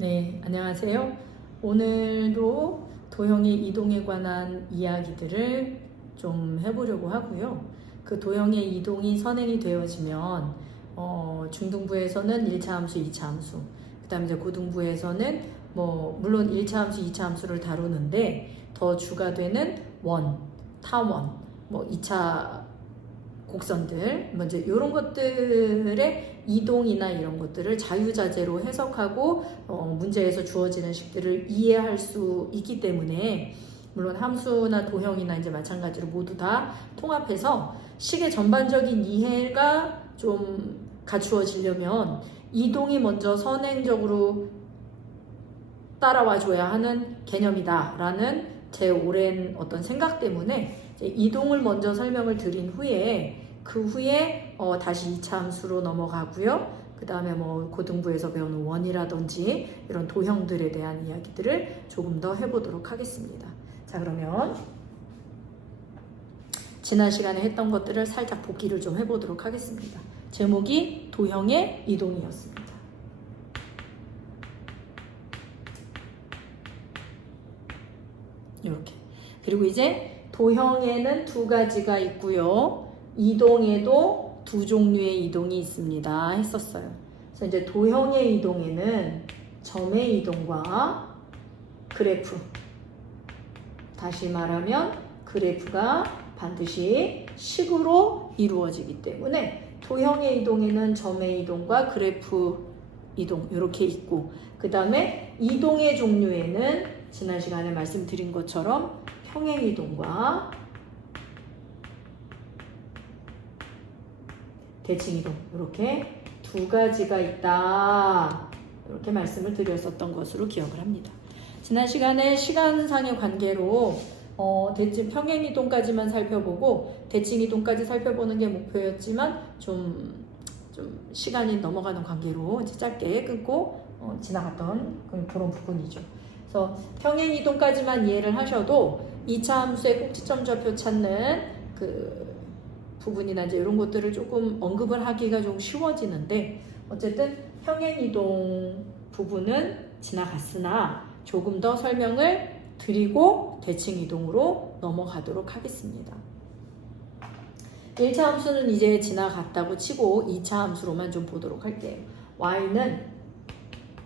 네, 안녕하세요. 오늘도 도형의 이동에 관한 이야기들을 좀 해보려고 하고요. 그 도형의 이동이 선행이 되어지면 중등부에서는 1차 함수, 2차 함수, 그 다음에 이제 고등부에서는 물론 1차 함수, 2차 함수를 다루는데 더 주가 되는 원, 타원, 2차 곡선들, 먼저 이런 것들의 이동이나 이런 것들을 자유자재로 해석하고 문제에서 주어지는 식들을 이해할 수 있기 때문에 물론 함수나 도형이나 이제 마찬가지로 모두 다 통합해서 식의 전반적인 이해가 좀 갖추어지려면 이동이 먼저 선행적으로 따라와 줘야 하는 개념이다라는 제 오랜 어떤 생각 때문에 이동을 먼저 설명을 드린 후에 그 후에 다시 2차 함수로 넘어가고요. 그 다음에 고등부에서 배우는 원이라든지 이런 도형들에 대한 이야기들을 조금 더 해보도록 하겠습니다. 자, 그러면 지난 시간에 했던 것들을 살짝 복기를 좀 해보도록 하겠습니다. 제목이 도형의 이동이었습니다. 이렇게. 그리고 이제 도형에는 두 가지가 있고요. 이동에도 두 종류의 이동이 있습니다. 했었어요. 그래서 이제 도형의 이동에는 점의 이동과 그래프. 다시 말하면 그래프가 반드시 식으로 이루어지기 때문에 도형의 이동에는 점의 이동과 그래프 이동 이렇게 있고, 그 다음에 이동의 종류에는 지난 시간에 말씀드린 것처럼 평행이동과 대칭이동 이렇게 두 가지가 있다, 이렇게 말씀을 드렸었던 것으로 기억을 합니다. 지난 시간에 시간상의 관계로 평행이동까지만 살펴보고 대칭이동까지 살펴보는 게 목표였지만 좀 시간이 넘어가는 관계로 이제 짧게 끊고 지나갔던 그런 부분이죠. 그래서 평행이동까지만 이해를 하셔도 2차 함수의 꼭지점 좌표 찾는 그 부분이나 이제 이런 것들을 조금 언급을 하기가 좀 쉬워지는데, 어쨌든 평행이동 부분은 지나갔으나 조금 더 설명을 드리고 대칭이동으로 넘어가도록 하겠습니다. 1차 함수는 이제 지나갔다고 치고 2차 함수로만 좀 보도록 할게요. y는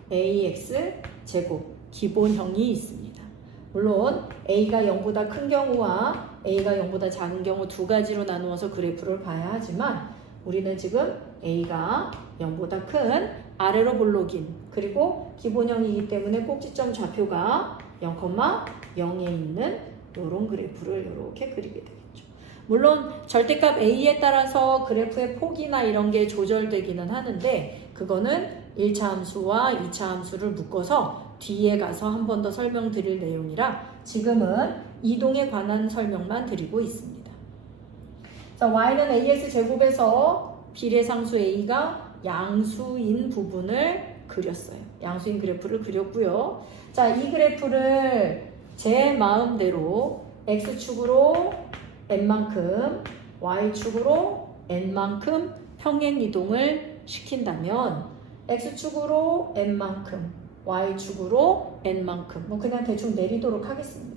ax 제곱 기본형이 있습니다. 물론 a가 0보다 큰 경우와 a가 0보다 작은 경우 두 가지로 나누어서 그래프를 봐야 하지만 우리는 지금 a가 0보다 큰 아래로 볼록인 그리고 기본형이기 때문에 꼭지점 좌표가 0,0에 있는 이런 그래프를 이렇게 그리게 되겠죠. 물론 절대값 a에 따라서 그래프의 폭이나 이런 게 조절되기는 하는데 그거는 1차 함수와 2차 함수를 묶어서 뒤에 가서 한 번 더 설명드릴 내용이라 지금은 이동에 관한 설명만 드리고 있습니다. 자, y는 ax 제곱에서 비례상수 a가 양수인 부분을 그렸어요. 양수인 그래프를 그렸고요. 자, 이 그래프를 제 마음대로 x축으로 n만큼 y축으로 n만큼 평행이동을 시킨다면 x축으로 n만큼 y축으로 n만큼 그냥 대충 내리도록 하겠습니다.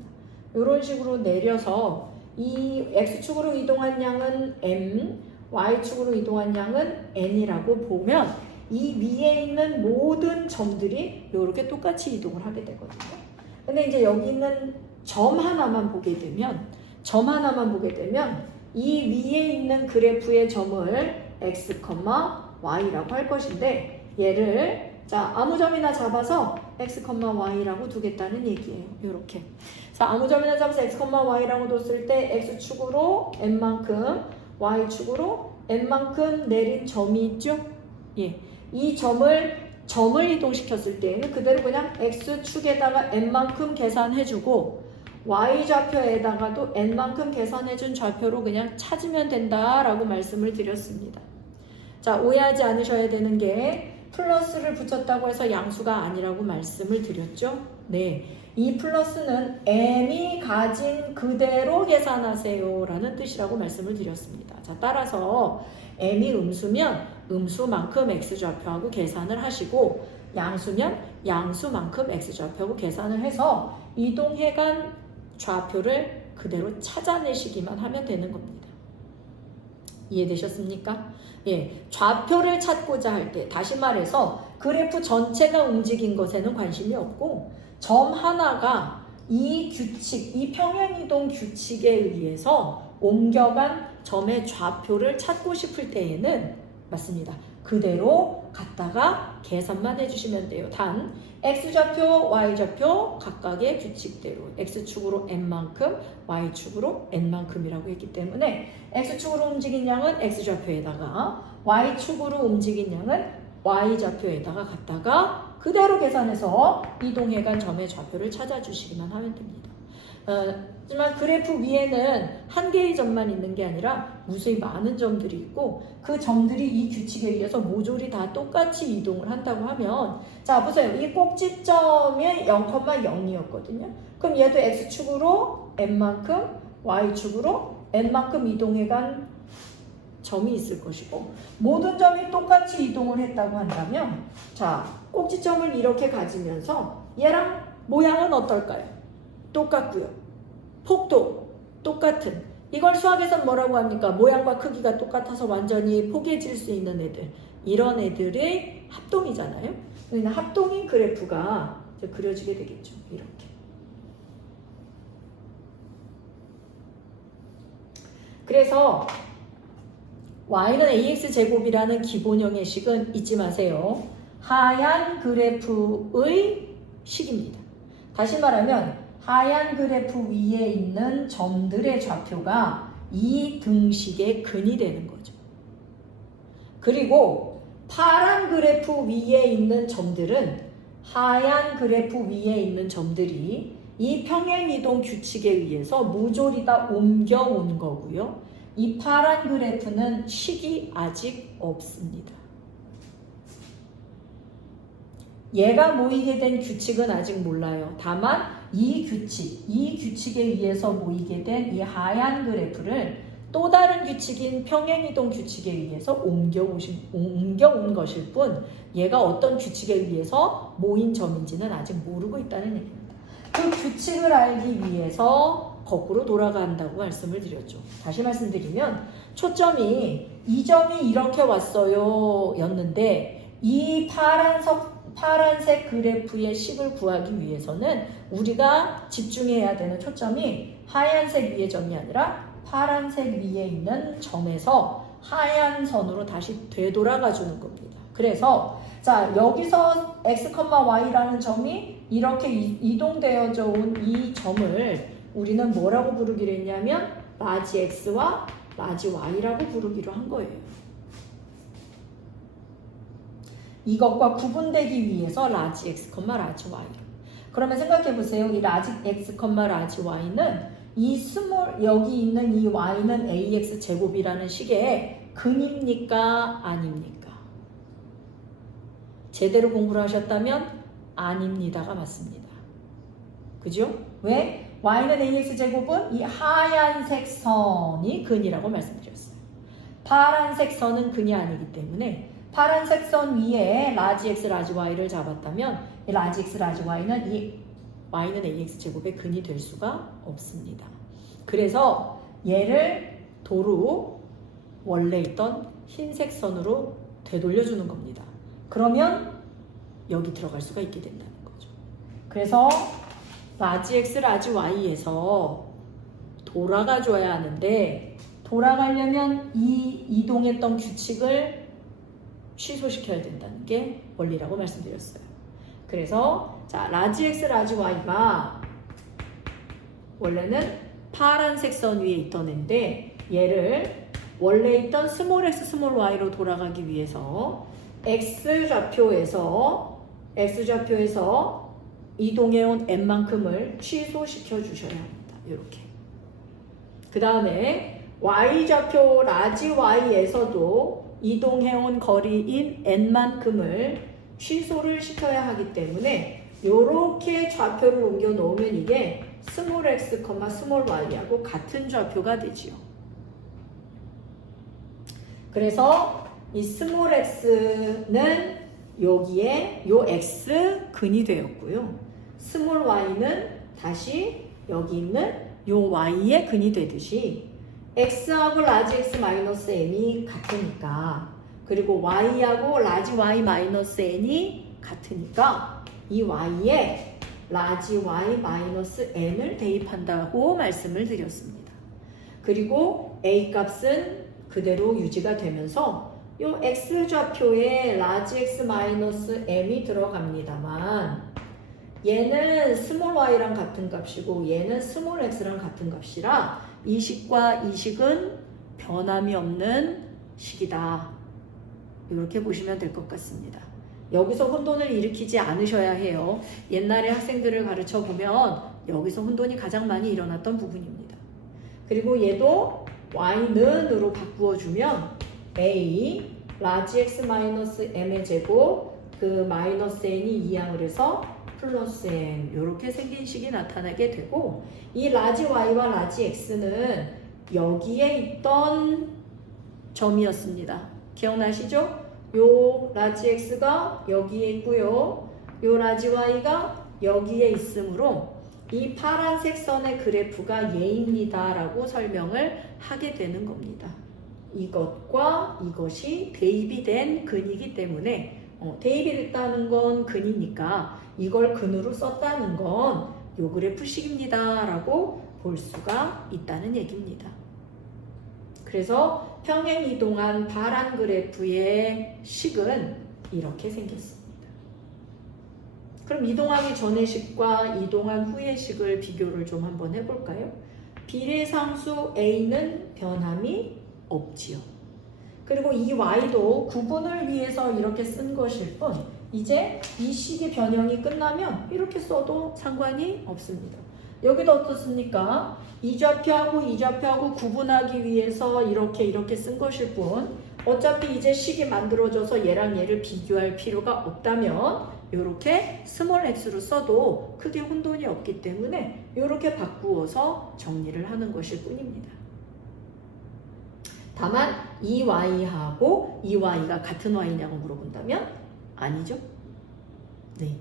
이런 식으로 내려서 이 x축으로 이동한 양은 m, y축으로 이동한 양은 n이라고 보면 이 위에 있는 모든 점들이 이렇게 똑같이 이동을 하게 되거든요. 근데 이제 여기 있는 점 하나만 보게 되면 이 위에 있는 그래프의 점을 x, y라고 할 것인데 얘를 아무 점이나 잡아서 x, y라고 두겠다는 얘기예요. 이렇게. 아무 점이나 잡아서 x, y라고 뒀을 때 x축으로 n만큼, y축으로 n만큼 내린 점이 있죠? 예. 이 점을 이동시켰을 때는 그대로 그냥 x축에다가 n만큼 계산해주고 y좌표에다가도 n만큼 계산해준 좌표로 그냥 찾으면 된다라고 말씀을 드렸습니다. 자, 오해하지 않으셔야 되는 게 플러스를 붙였다고 해서 양수가 아니라고 말씀을 드렸죠? 네. 이 플러스는 m이 가진 그대로 계산하세요 라는 뜻이라고 말씀을 드렸습니다. 자, 따라서 m이 음수면 음수만큼 x좌표하고 계산을 하시고 양수면 양수만큼 x좌표하고 계산을 해서 이동해간 좌표를 그대로 찾아내시기만 하면 되는 겁니다. 이해되셨습니까? 예, 좌표를 찾고자 할 때 다시 말해서 그래프 전체가 움직인 것에는 관심이 없고 점 하나가 이 규칙, 이 평행이동 규칙에 의해서 옮겨간 점의 좌표를 찾고 싶을 때에는 맞습니다. 그대로 갖다가 계산만 해주시면 돼요. 단 x좌표, y좌표 각각의 규칙대로 x축으로 n만큼, y축으로 n만큼이라고 했기 때문에 x축으로 움직인 양은 x좌표에다가 y축으로 움직인 양은 y좌표에다가 갖다가 그대로 계산해서 이동해간 점의 좌표를 찾아주시기만 하면 됩니다. 하지만 그래프 위에는 한 개의 점만 있는 게 아니라 무수히 많은 점들이 있고 그 점들이 이 규칙에 의해서 모조리 다 똑같이 이동을 한다고 하면 자 보세요. 이 꼭지점이 0,0이었거든요. 그럼 얘도 x축으로 n만큼 y축으로 n만큼 이동해간 점이 있을 것이고 모든 점이 똑같이 이동을 했다고 한다면 자 꼭지점을 이렇게 가지면서 얘랑 모양은 어떨까요? 똑같고요. 폭도 똑같은 이걸 수학에서는 뭐라고 합니까? 모양과 크기가 똑같아서 완전히 포개질 수 있는 애들 이런 애들의 합동이잖아요. 그러니까 합동인 그래프가 이제 그려지게 되겠죠. 이렇게 그래서 y는 ax제곱이라는 기본형의 식은 잊지 마세요. 하얀 그래프의 식입니다. 다시 말하면 하얀 그래프 위에 있는 점들의 좌표가 이 등식의 근이 되는 거죠. 그리고 파란 그래프 위에 있는 점들은 하얀 그래프 위에 있는 점들이 이 평행이동 규칙에 의해서 모조리 다 옮겨온 거고요. 이 파란 그래프는 식이 아직 없습니다. 얘가 모이게 된 규칙은 아직 몰라요. 다만 이 규칙에 의해서 모이게 된 이 하얀 그래프를 또 다른 규칙인 평행이동 규칙에 의해서 옮겨온 것일 뿐 얘가 어떤 규칙에 의해서 모인 점인지는 아직 모르고 있다는 얘기입니다. 그 규칙을 알기 위해서 거꾸로 돌아간다고 말씀을 드렸죠. 다시 말씀드리면 초점이 이 점이 이렇게 왔어요 였는데 이 파란색 그래프의 식을 구하기 위해서는 우리가 집중해야 되는 초점이 하얀색 위의 점이 아니라 파란색 위에 있는 점에서 하얀 선으로 다시 되돌아가 주는 겁니다. 그래서 자 여기서 x, y라는 점이 이렇게 이동되어져 온 이 점을 우리는 뭐라고 부르기로 했냐면 라지 x와 라지 y라고 부르기로 한 거예요. 이것과 구분되기 위해서 라지 x, 라지 y. 그러면 생각해 보세요. 이 라지 x, 라지 y는 이 여기 있는 이 y는 ax 제곱이라는 식의 근입니까? 아닙니까? 제대로 공부를 하셨다면 아닙니다가 맞습니다. 그죠? 왜? y는 ax 제곱은 이 하얀색 선이 근이라고 말씀드렸어요. 파란색 선은 근이 아니기 때문에 파란색 선 위에 라지 x, 라지 y를 잡았다면 이 라지 x, 라지 y는 이 y는 ax 제곱의 근이 될 수가 없습니다. 그래서 얘를 도로 원래 있던 흰색 선으로 되돌려주는 겁니다. 그러면 여기 들어갈 수가 있게 된다는 거죠. 그래서 라지 x, 라지 y에서 돌아가 줘야 하는데 돌아가려면 이 이동했던 규칙을 취소시켜야 된다는 게 원리라고 말씀드렸어요. 그래서 자 라지 x, 라지 y가 원래는 파란색 선 위에 있던 애인데 얘를 원래 있던 스몰 x, 스몰 y로 돌아가기 위해서 x좌표에서 이동해온 n만큼을 취소시켜 주셔야 합니다. 이렇게. 그 다음에 y좌표 라지 y에서도 이동해온 거리인 n만큼을 취소를 시켜야 하기 때문에 이렇게 좌표를 옮겨 놓으면 이게 스몰 x, 스몰 y하고 같은 좌표가 되지요. 그래서 이 스몰 x는 여기에 요 x 근이 되었고요. 스몰 y는 다시 여기 있는 요 y의 근이 되듯이 x하고 라지 x 마이너스 n이 같으니까, 그리고 y하고 라지 y 마이너스 n이 같으니까 이 y에 라지 y 마이너스 n을 대입한다고 말씀을 드렸습니다. 그리고 a 값은 그대로 유지가 되면서 요 x좌표에 라지 x 마이너스 m이 들어갑니다만, 얘는 스몰 y랑 같은 값이고 얘는 스몰 x랑 같은 값이라 이 식과 이 식은 변함이 없는 식이다. 이렇게 보시면 될 것 같습니다. 여기서 혼돈을 일으키지 않으셔야 해요. 옛날에 학생들을 가르쳐 보면 여기서 혼돈이 가장 많이 일어났던 부분입니다. 그리고 얘도 y는으로 바꾸어 주면 a 라지 x 마이너스 m의 제곱 그 마이너스 n이 2항을 해서 플러스 n 이렇게 생긴 식이 나타나게 되고, 이 라지 y와 라지 x는 여기에 있던 점이었습니다. 기억나시죠? 요 라지 x가 여기에 있고요. 요 라지 y가 여기에 있으므로 이 파란색 선의 그래프가 얘입니다 라고 설명을 하게 되는 겁니다. 이것과 이것이 대입이 된 근이기 때문에 대입이 됐다는 건 근이니까 이걸 근으로 썼다는 건 요 그래프식입니다 라고 볼 수가 있다는 얘기입니다. 그래서 평행이동한 파란 그래프의 식은 이렇게 생겼습니다. 그럼 이동하기 전의 식과 이동한 후의 식을 비교를 좀 한번 해볼까요? 비례상수 a는 변함이 없지요. 그리고 이 y도 구분을 위해서 이렇게 쓴 것일 뿐, 이제 이 식의 변형이 끝나면 이렇게 써도 상관이 없습니다. 여기도 어떻습니까? 이 좌표하고 이 좌표하고 구분하기 위해서 이렇게 쓴 것일 뿐, 어차피 이제 식이 만들어져서 얘랑 얘를 비교할 필요가 없다면 이렇게 스몰 x로 써도 크게 혼돈이 없기 때문에 이렇게 바꾸어서 정리를 하는 것일 뿐입니다. 다만 이 y하고 이 y가 같은 y냐고 물어본다면 아니죠. 네,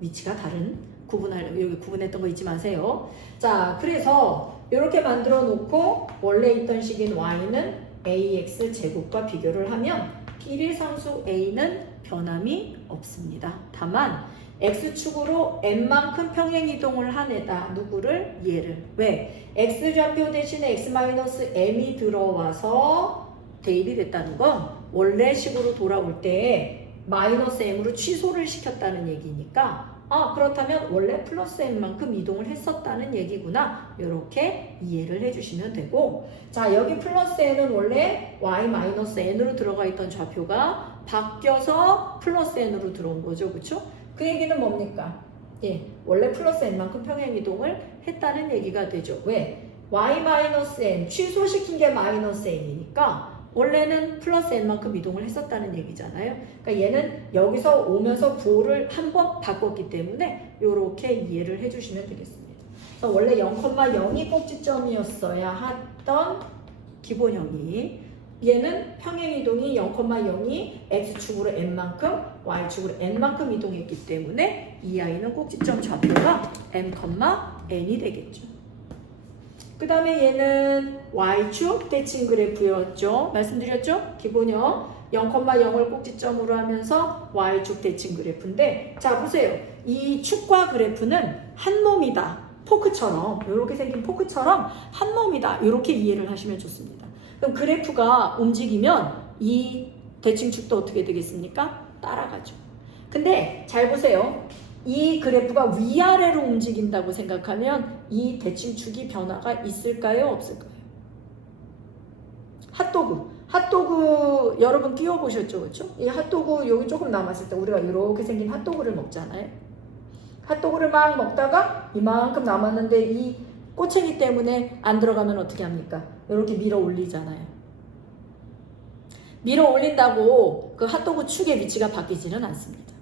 위치가 다른, 여기 구분했던 거 잊지 마세요. 자, 그래서 이렇게 만들어 놓고 원래 있던 식인 y는 ax 제곱과 비교를 하면 비례상수 a는 변함이 없습니다. 다만 x축으로 n만큼 평행이동을 한 애다. 누구를? 얘를. 왜? x좌표 대신에 x-m이 들어와서 대입이 됐다는 건 원래 식으로 돌아올 때 마이너스 m으로 취소를 시켰다는 얘기니까, 그렇다면 원래 플러스 m만큼 이동을 했었다는 얘기구나. 이렇게 이해를 해주시면 되고, 자, 여기 플러스 n은 원래 y-n으로 들어가 있던 좌표가 바뀌어서 플러스 n으로 들어온 거죠. 그쵸? 그 얘기는 뭡니까? 예, 원래 플러스 n만큼 평행이동을 했다는 얘기가 되죠. 왜? y-n 취소시킨 게 마이너스 n이니까 원래는 플러스 n만큼 이동을 했었다는 얘기잖아요. 그러니까 얘는 여기서 오면서 부호를 한번 바꿨기 때문에 이렇게 이해를 해주시면 되겠습니다. 그래서 원래 0,0이 꼭지점이었어야 했던 기본형이, 얘는 평행이동이 0,0이 x축으로 n만큼 y축으로 n만큼 이동했기 때문에 이 아이는 꼭지점 좌표가 m,n이 되겠죠. 그 다음에 얘는 y축 대칭 그래프였죠. 말씀드렸죠? 기본형 0,0을 꼭지점으로 하면서 y축 대칭 그래프인데, 자 보세요. 이 축과 그래프는 한 몸이다. 포크처럼, 이렇게 생긴 포크처럼 한 몸이다. 이렇게 이해를 하시면 좋습니다. 그럼 그래프가 움직이면 이 대칭축도 어떻게 되겠습니까? 따라가죠. 근데 잘 보세요. 이 그래프가 위아래로 움직인다고 생각하면 이 대칭축이 변화가 있을까요? 없을까요? 핫도그 여러분 끼워보셨죠? 그렇죠? 이 핫도그 여기 조금 남았을 때 우리가 이렇게 생긴 핫도그를 먹잖아요. 핫도그를 막 먹다가 이만큼 남았는데 이 꼬챙이 때문에 안 들어가면 어떻게 합니까? 이렇게 밀어 올리잖아요. 밀어 올린다고 그 핫도그 축의 위치가 바뀌지는 않습니다.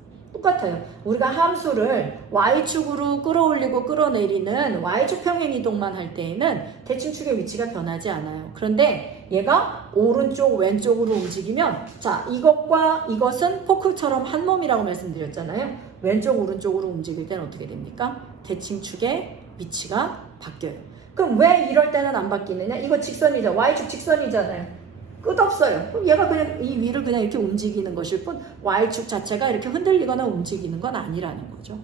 똑같아요. 우리가 함수를 y축으로 끌어올리고 끌어내리는 y축 평행이동만 할 때에는 대칭축의 위치가 변하지 않아요. 그런데 얘가 오른쪽 왼쪽으로 움직이면 자, 이것과 이것은 포크처럼 한 몸이라고 말씀드렸잖아요. 왼쪽 오른쪽으로 움직일 때는 어떻게 됩니까? 대칭축의 위치가 바뀌어요. 그럼 왜 이럴 때는 안 바뀌느냐? 이거 직선이죠. y축 직선이잖아요. 끝없어요. 그럼 얘가 그냥 이 위를 그냥 이렇게 움직이는 것일 뿐 y축 자체가 이렇게 흔들리거나 움직이는 건 아니라는 거죠.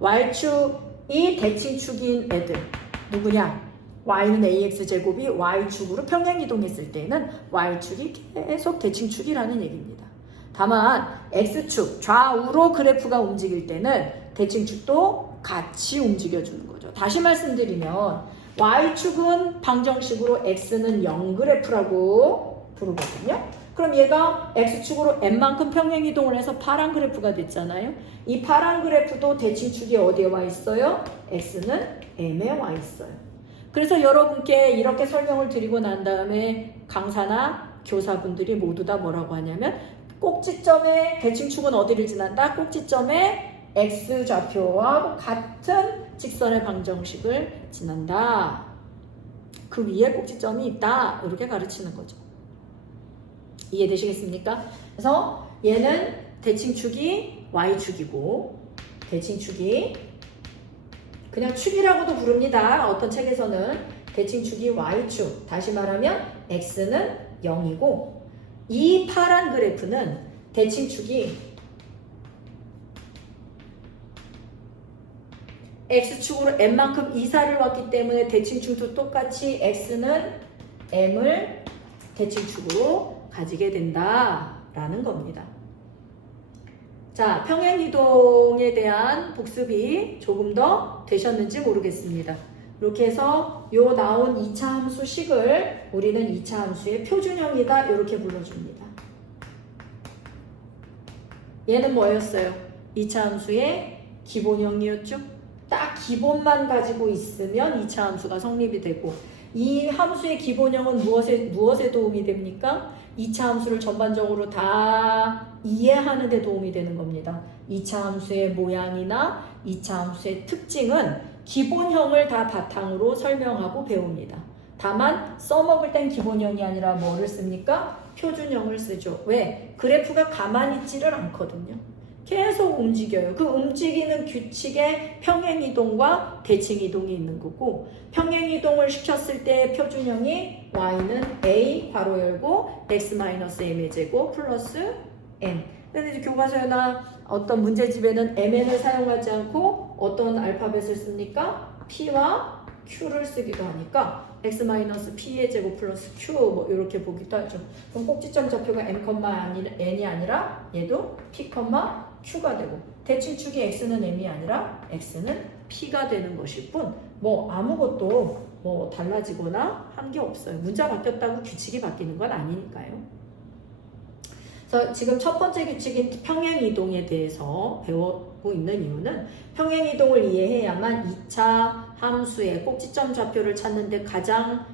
y축이 대칭축인 애들 누구냐? y는 ax제곱이 y축으로 평행이동했을 때는 y축이 계속 대칭축이라는 얘기입니다. 다만 x축 좌우로 그래프가 움직일 때는 대칭축도 같이 움직여주는 거죠. 다시 말씀드리면 y축은 방정식으로 x는 0 그래프라고 부르거든요. 그럼 얘가 x축으로 n만큼 평행이동을 해서 파란 그래프가 됐잖아요. 이 파란 그래프도 대칭축이 어디에 와 있어요? x는 m에 와 있어요. 그래서 여러분께 이렇게 설명을 드리고 난 다음에 강사나 교사분들이 모두 다 뭐라고 하냐면 꼭지점에 대칭축은 어디를 지난다? 꼭지점에 x좌표와 같은 직선의 방정식을 지난다. 그 위에 꼭지점이 있다. 이렇게 가르치는 거죠. 이해되시겠습니까? 그래서 얘는 대칭축이 y축이고 대칭축이 그냥 축이라고도 부릅니다. 어떤 책에서는 대칭축이 y축, 다시 말하면 x는 0이고 이 파란 그래프는 대칭축이 x축으로 m만큼 이사를 왔기 때문에 대칭축도 똑같이 x는 m을 대칭축으로 가지게 된다라는 겁니다. 자, 평행이동에 대한 복습이 조금 더 되셨는지 모르겠습니다. 이렇게 해서 요 나온 2차 함수식을 우리는 2차 함수의 표준형이다 이렇게 불러줍니다. 얘는 뭐였어요? 2차 함수의 기본형이었죠? 딱 기본만 가지고 있으면 2차 함수가 성립이 되고 이 함수의 기본형은 무엇에 도움이 됩니까? 2차 함수를 전반적으로 다 이해하는 데 도움이 되는 겁니다. 2차 함수의 모양이나 2차 함수의 특징은 기본형을 다 바탕으로 설명하고 배웁니다. 다만 써먹을 땐 기본형이 아니라 뭐를 씁니까? 표준형을 쓰죠. 왜? 그래프가 가만히 있지를 않거든요. 계속 움직여요. 그 움직이는 규칙에 평행이동과 대칭이동이 있는 거고 평행이동을 시켰을 때 표준형이 y는 a 괄호 열고 x-m의 제곱 플러스 n. 근데 이제 교과서나 어떤 문제집에는 mn을 사용하지 않고 어떤 알파벳을 씁니까? p와 q를 쓰기도 하니까 x-p의 제곱 플러스 q 뭐 이렇게 보기도 하죠. 그럼 꼭지점 좌표가 n이 아니라 얘도 p, q가 되고 대칭축이 x는 m이 아니라 x는 p가 되는 것일 뿐 뭐 아무것도 뭐 달라지거나 한 게 없어요. 문자 바뀌었다고 규칙이 바뀌는 건 아니니까요. 그래서 지금 첫 번째 규칙인 평행이동에 대해서 배우고 있는 이유는 평행이동을 이해해야만 2차 함수의 꼭지점 좌표를 찾는 데 가장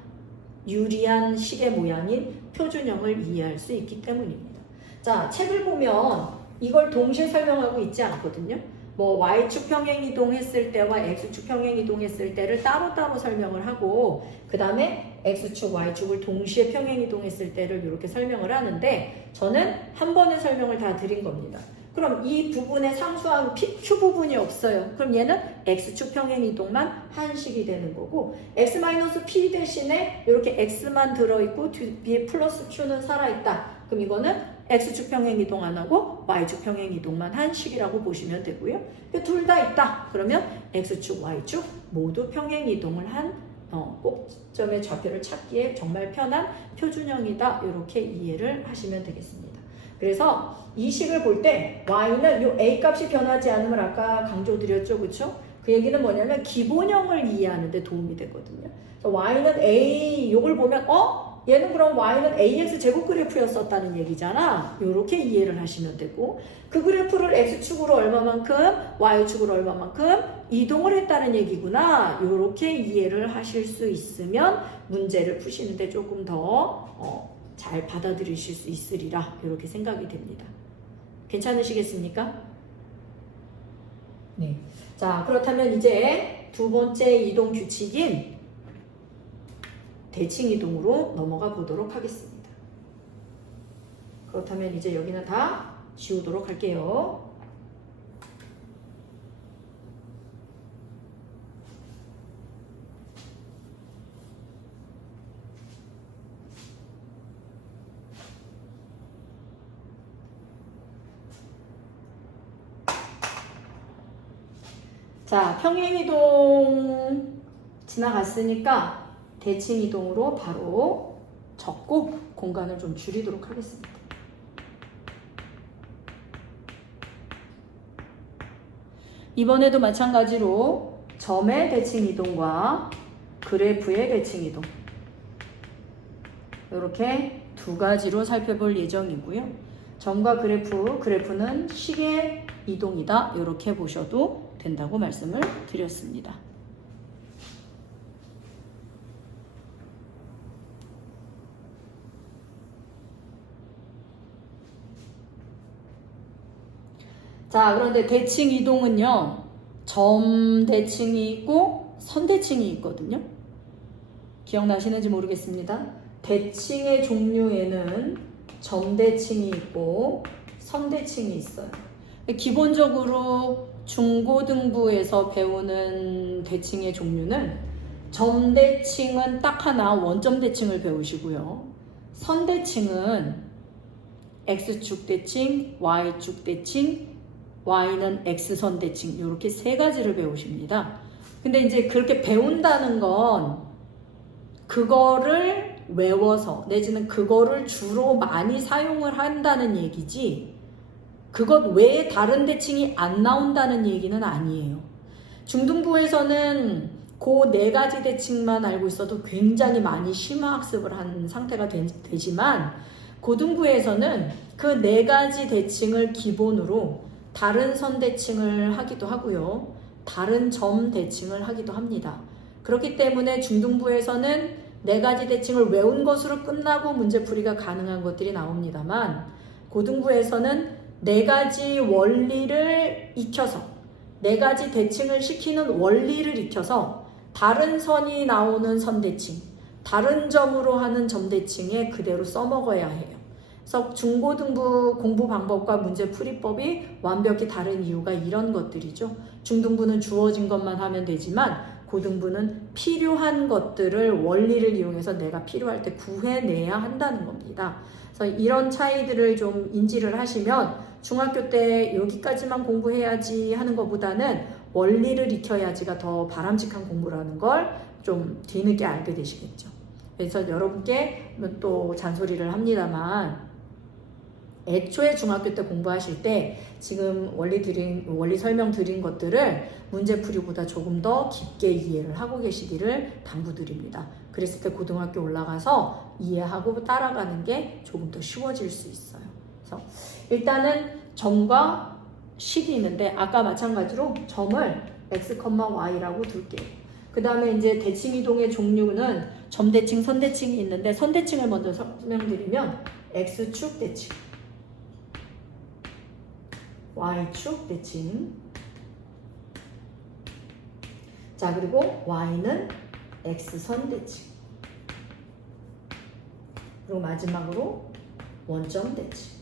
유리한 식의 모양인 표준형을 이해할 수 있기 때문입니다. 자, 책을 보면 이걸 동시에 설명하고 있지 않거든요. 뭐 y축 평행이동 했을 때와 x축 평행이동 했을 때를 따로따로 설명을 하고 그 다음에 x축, y축을 동시에 평행이동 했을 때를 이렇게 설명을 하는데 저는 한 번에 설명을 다 드린 겁니다. 그럼 이 부분에 상수한 q 부분이 없어요. 그럼 얘는 x축 평행이동만 한식이 되는 거고 x-p 대신에 이렇게 x만 들어있고 뒤에 플러스 q는 살아있다. 그럼 이거는 x축 평행이동 안 하고 y축 평행이동만 한식이라고 보시면 되고요. 둘 다 있다. 그러면 x축, y축 모두 평행이동을 한 꼭점의 좌표를 찾기에 정말 편한 표준형이다. 이렇게 이해를 하시면 되겠습니다. 그래서 이 식을 볼 때 y는 요 a 값이 변하지 않음을 아까 강조드렸죠. 그렇죠? 그 얘기는 뭐냐면 기본형을 이해하는 데 도움이 되거든요. 그래서 y는 a 요걸 보면 얘는 그럼 y는 ax 제곱 그래프였었다는 얘기잖아. 이렇게 이해를 하시면 되고 그 그래프를 x축으로 얼마만큼 y축으로 얼마만큼 이동을 했다는 얘기구나. 이렇게 이해를 하실 수 있으면 문제를 푸시는데 조금 더 잘 받아들이실 수 있으리라 이렇게 생각이 됩니다. 괜찮으시겠습니까? 네. 자, 그렇다면 이제 두 번째 이동 규칙인 대칭 이동으로 넘어가 보도록 하겠습니다. 그렇다면 이제 여기는 다 지우도록 할게요. 자, 평행이동 지나갔으니까 대칭이동으로 바로 적고 공간을 좀 줄이도록 하겠습니다. 이번에도 마찬가지로 점의 대칭이동과 그래프의 대칭이동 이렇게 두 가지로 살펴볼 예정이고요. 점과 그래프는 식의 이동이다 이렇게 보셔도 된다고 말씀을 드렸습니다. 자, 그런데 대칭 이동은요, 점 대칭이 있고 선 대칭이 있거든요. 기억나시는지 모르겠습니다. 대칭의 종류에는 점 대칭이 있고 선 대칭이 있어요. 기본적으로 중고등부에서 배우는 대칭의 종류는 점 대칭은 딱 하나 원점 대칭을 배우시고요. 선 대칭은 X축 대칭, Y축 대칭, Y는 X선 대칭 이렇게 세 가지를 배우십니다. 근데 이제 그렇게 배운다는 건 그거를 외워서 내지는 그거를 주로 많이 사용을 한다는 얘기지 그것 외에 다른 대칭이 안 나온다는 얘기는 아니에요. 중등부에서는 그 네 가지 대칭만 알고 있어도 굉장히 많이 심화학습을 한 상태가 되지만 고등부에서는 그 네 가지 대칭을 기본으로 다른 선 대칭을 하기도 하고요. 다른 점 대칭을 하기도 합니다. 그렇기 때문에 중등부에서는 네 가지 대칭을 외운 것으로 끝나고 문제풀이가 가능한 것들이 나옵니다만 고등부에서는 네 가지 원리를 익혀서 네 가지 대칭을 시키는 원리를 익혀서 다른 선이 나오는 선 대칭, 다른 점으로 하는 점 대칭에 그대로 써먹어야 해요. 그래서 중고등부 공부 방법과 문제풀이법이 완벽히 다른 이유가 이런 것들이죠. 중등부는 주어진 것만 하면 되지만 고등부는 필요한 것들을 원리를 이용해서 내가 필요할 때 구해내야 한다는 겁니다. 그래서 이런 차이들을 좀 인지를 하시면 중학교 때 여기까지만 공부해야지 하는 것보다는 원리를 익혀야지가 더 바람직한 공부라는 걸 좀 뒤늦게 알게 되시겠죠. 그래서 여러분께 또 잔소리를 합니다만 애초에 중학교 때 공부하실 때 지금 원리 설명 드린 것들을 문제풀이보다 조금 더 깊게 이해를 하고 계시기를 당부드립니다. 그랬을 때 고등학교 올라가서 이해하고 따라가는 게 조금 더 쉬워질 수 있어요. 그래서 일단은 점과 식이 있는데 아까 마찬가지로 점을 x, y라고 둘게요. 그 다음에 이제 대칭이동의 종류는 점대칭, 선대칭이 있는데 선대칭을 먼저 설명드리면 x축 대칭, y축 대칭. 자, 그리고 y는 x선 대칭. 그리고 마지막으로 원점 대칭.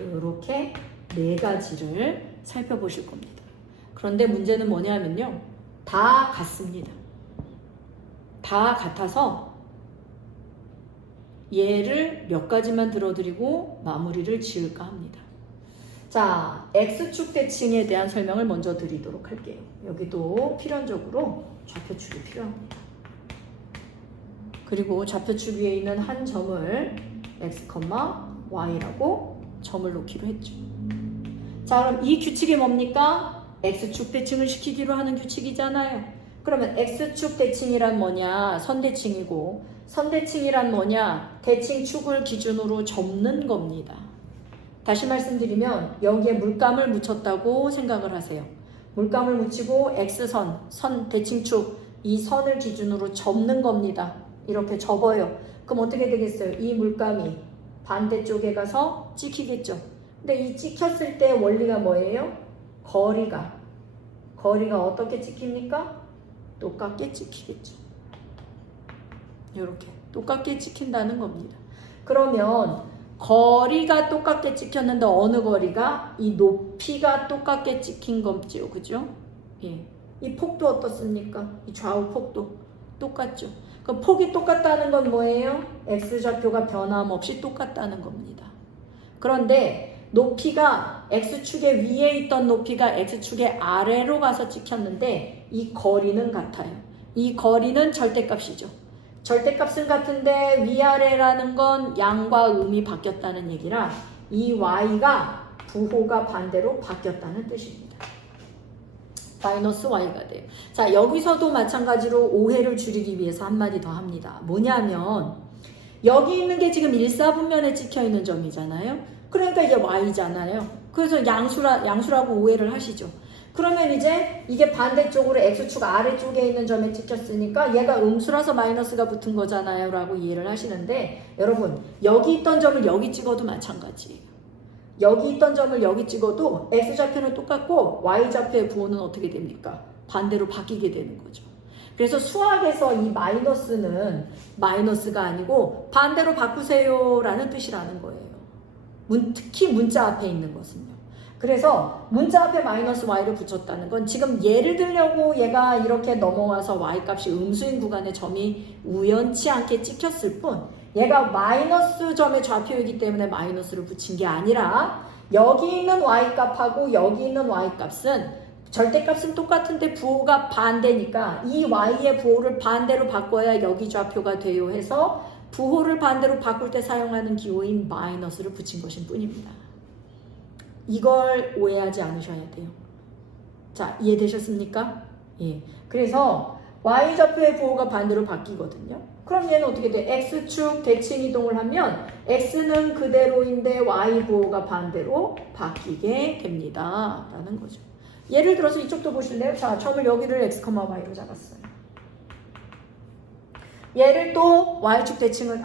이렇게 네 가지를 살펴보실 겁니다. 그런데 문제는 뭐냐면요. 다 같습니다. 다 같아서 얘를 몇 가지만 들어드리고 마무리를 지을까 합니다. 자, X축 대칭에 대한 설명을 먼저 드리도록 할게요. 여기도 필연적으로 좌표축이 필요합니다. 그리고 좌표축 위에 있는 한 점을 X, Y라고 점을 놓기로 했죠. 자, 그럼 이 규칙이 뭡니까? X축 대칭을 시키기로 하는 규칙이잖아요. 그러면 X축 대칭이란 뭐냐? 선대칭이고 선대칭이란 뭐냐? 대칭축을 기준으로 접는 겁니다. 다시 말씀드리면 여기에 물감을 묻혔다고 생각을 하세요. 물감을 묻히고 X선, 대칭축 이 선을 기준으로 접는 겁니다. 이렇게 접어요. 그럼 어떻게 되겠어요? 이 물감이 반대쪽에 가서 찍히겠죠. 근데 이 찍혔을 때 원리가 뭐예요? 거리가 어떻게 찍힙니까? 똑같게 찍히겠죠. 이렇게 똑같게 찍힌다는 겁니다. 그러면 거리가 똑같게 찍혔는데 어느 거리가? 이 높이가 똑같게 찍힌 거죠. 그죠? 예. 이 폭도 어떻습니까? 이 좌우 폭도 똑같죠. 그 폭이 똑같다는 건 뭐예요? x좌표가 변함없이 똑같다는 겁니다. 그런데 높이가 x축의 위에 있던 높이가 x축의 아래로 가서 찍혔는데 이 거리는 같아요. 이 거리는 절대값이죠. 절대값은 같은데 위아래라는 건 양과 음이 바뀌었다는 얘기라 이 y가 부호가 반대로 바뀌었다는 뜻입니다. 마이너스 y가 돼요. 자, 여기서도 마찬가지로 오해를 줄이기 위해서 한마디 더 합니다. 뭐냐면 여기 있는 게 지금 일사분면에 찍혀있는 점이잖아요. 그러니까 이게 y잖아요. 그래서 양수라고 오해를 하시죠. 그러면 이제 이게 반대쪽으로 x축 아래쪽에 있는 점에 찍혔으니까 얘가 음수라서 마이너스가 붙은 거잖아요 라고 이해를 하시는데 여러분 여기 있던 점을 여기 찍어도 마찬가지예요. 여기 있던 점을 여기 찍어도 x좌표는 똑같고 y좌표의 부호는 어떻게 됩니까? 반대로 바뀌게 되는 거죠. 그래서 수학에서 이 마이너스는 마이너스가 아니고 반대로 바꾸세요 라는 뜻이라는 거예요. 특히 문자 앞에 있는 것은요. 그래서 문자 앞에 마이너스 y를 붙였다는 건 지금 예를 들려고 얘가 이렇게 넘어와서 y값이 음수인 구간에 점이 우연치 않게 찍혔을 뿐 얘가 마이너스 점의 좌표이기 때문에 마이너스를 붙인 게 아니라 여기 있는 y값하고 여기 있는 y값은 절대값은 똑같은데 부호가 반대니까 이 y의 부호를 반대로 바꿔야 여기 좌표가 돼요 해서 부호를 반대로 바꿀 때 사용하는 기호인 마이너스를 붙인 것일 뿐입니다. 이걸 오해하지 않으셔야 돼요. 자, 이해되셨습니까? 예. 그래서 y좌표의 부호가 반대로 바뀌거든요. 그럼 얘는 어떻게 돼? x축 대칭 이동을 하면 x는 그대로인데 y 부호가 반대로 바뀌게 됩니다. 라는 거죠. 예를 들어서 이쪽도 보실래요? 자, 점을 여기를 x, y로 잡았어요. 얘를 또 y축 대칭을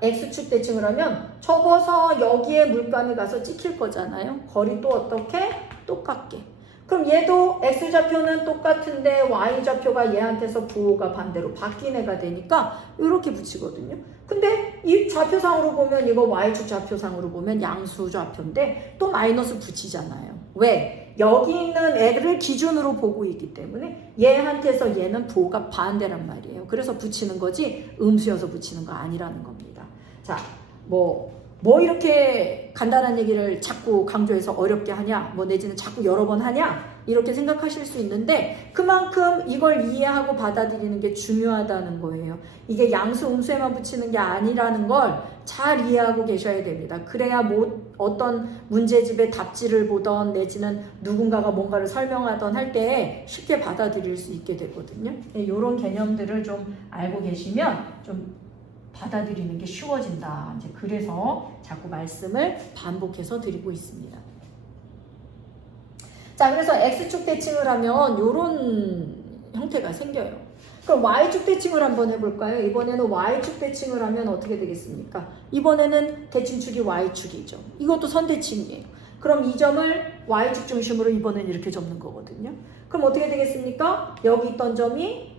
x축 대칭을 하면 접어서 여기에 물감이 가서 찍힐 거잖아요. 거리 또 어떻게? 똑같게. 그럼 얘도 x좌표는 똑같은데 y좌표가 얘한테서 부호가 반대로 바뀐 애가 되니까 이렇게 붙이거든요. 근데 이 좌표상으로 보면 이거 y축 좌표상으로 보면 양수 좌표인데 또 마이너스 붙이잖아요. 왜? 여기 있는 애를 기준으로 보고 있기 때문에 얘한테서 얘는 부호가 반대란 말이에요. 그래서 붙이는 거지 음수여서 붙이는 거 아니라는 겁니다. 자, 뭐 이렇게 간단한 얘기를 자꾸 강조해서 어렵게 하냐, 내지는 자꾸 여러 번 하냐 이렇게 생각하실 수 있는데 그만큼 이걸 이해하고 받아들이는 게 중요하다는 거예요. 이게 양수 음수에만 붙이는 게 아니라는 걸 잘 이해하고 계셔야 됩니다. 그래야 어떤 문제집의 답지를 보던 내지는 누군가가 뭔가를 설명하던 할 때 쉽게 받아들일 수 있게 되거든요. 이런 개념들을 좀 알고 계시면 좀 받아들이는 게 쉬워진다. 이제 그래서 자꾸 말씀을 반복해서 드리고 있습니다. 자, 그래서 x축 대칭을 하면 이런 형태가 생겨요. 그럼 y축 대칭을 한번 해볼까요? 이번에는 y축 대칭을 하면 어떻게 되겠습니까? 이번에는 대칭축이 y축이죠. 이것도 선대칭이에요. 그럼 이 점을 y축 중심으로 이번엔 이렇게 접는 거거든요. 그럼 어떻게 되겠습니까? 여기 있던 점이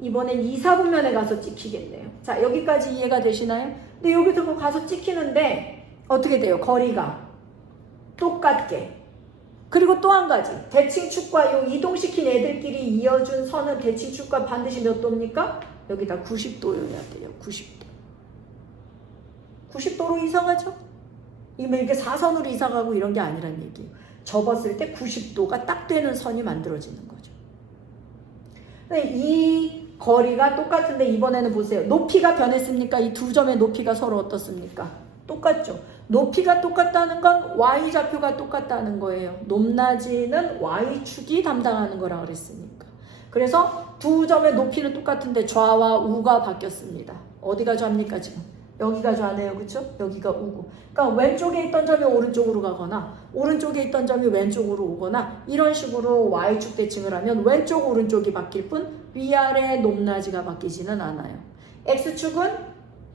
이번엔 2, 4분면에 가서 찍히겠네요. 자, 여기까지 이해가 되시나요? 근데 여기서 가서 찍히는데 어떻게 돼요? 거리가 똑같게. 그리고 또 한 가지, 대칭축과 요 이동시킨 애들끼리 이어준 선은 대칭축과 반드시 몇 도입니까? 여기다 90도여야 돼요. 90도. 90도로 이상하죠? 이게 사선으로 이상하고 이런 게 아니란 얘기예요. 접었을 때 90도가 딱 되는 선이 만들어지는 거죠. 이 거리가 똑같은데 이번에는 보세요. 높이가 변했습니까? 이 두 점의 높이가 서로 어떻습니까? 똑같죠. 높이가 똑같다는 건 y좌표가 똑같다는 거예요. 높낮이는 y축이 담당하는 거라 그랬으니까. 그래서 두 점의 높이는 똑같은데 좌와 우가 바뀌었습니다. 어디가 좌입니까 지금? 여기가 좌네요. 그렇죠? 여기가 우고. 그러니까 왼쪽에 있던 점이 오른쪽으로 가거나 오른쪽에 있던 점이 왼쪽으로 오거나 이런 식으로 y축 대칭을 하면 왼쪽 오른쪽이 바뀔 뿐 위아래 높낮이가 바뀌지는 않아요. x축은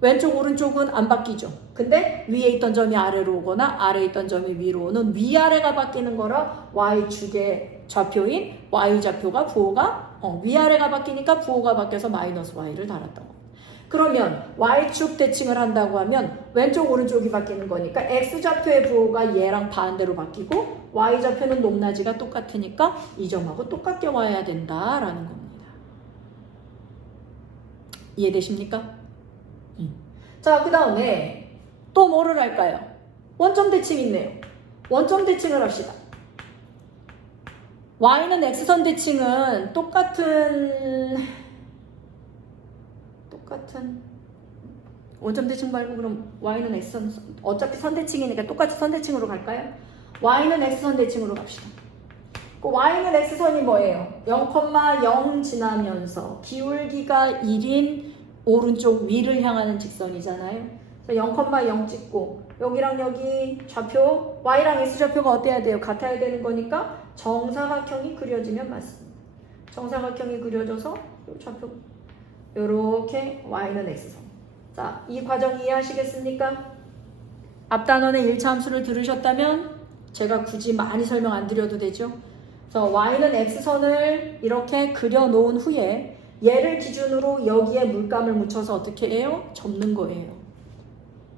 왼쪽 오른쪽은 안 바뀌죠. 근데 위에 있던 점이 아래로 오거나 아래에 있던 점이 위로 오는 위아래가 바뀌는 거라 y축의 좌표인 y좌표가 부호가 위아래가 바뀌니까 부호가 바뀌어서 마이너스 y를 달았던 거. 그러면 y축 대칭을 한다고 하면 왼쪽 오른쪽이 바뀌는 거니까 x좌표의 부호가 얘랑 반대로 바뀌고 y좌표는 높낮이가 똑같으니까 이 점하고 똑같게 와야 된다라는 겁니다. 이해되십니까? 자, 그 다음에 또 뭐를 할까요? 원점 대칭 있네요. 원점 대칭을 합시다. y는 x선 대칭은 똑같은 원점 대칭 말고 그럼 y는 x선, 어차피 선 대칭이니까 똑같이 선 대칭으로 갈까요? y는 x선 대칭으로 갑시다. 그 y는 x선이 뭐예요? 0,0 지나면서 기울기가 1인 오른쪽 위를 향하는 직선이잖아요. 그래서 0,0 찍고 여기랑 여기 좌표 y랑 x좌표가 어때야 돼요? 같아야 되는 거니까 정사각형이 그려지면 맞습니다. 정사각형이 그려져서 이 좌표 요렇게 y는 x선. 자, 이 과정 이해하시겠습니까? 앞 단원의 1차 함수를 들으셨다면 제가 굳이 많이 설명 안 드려도 되죠? 그래서 y는 x선을 이렇게 그려놓은 후에 얘를 기준으로 여기에 물감을 묻혀서 어떻게 해요? 접는 거예요.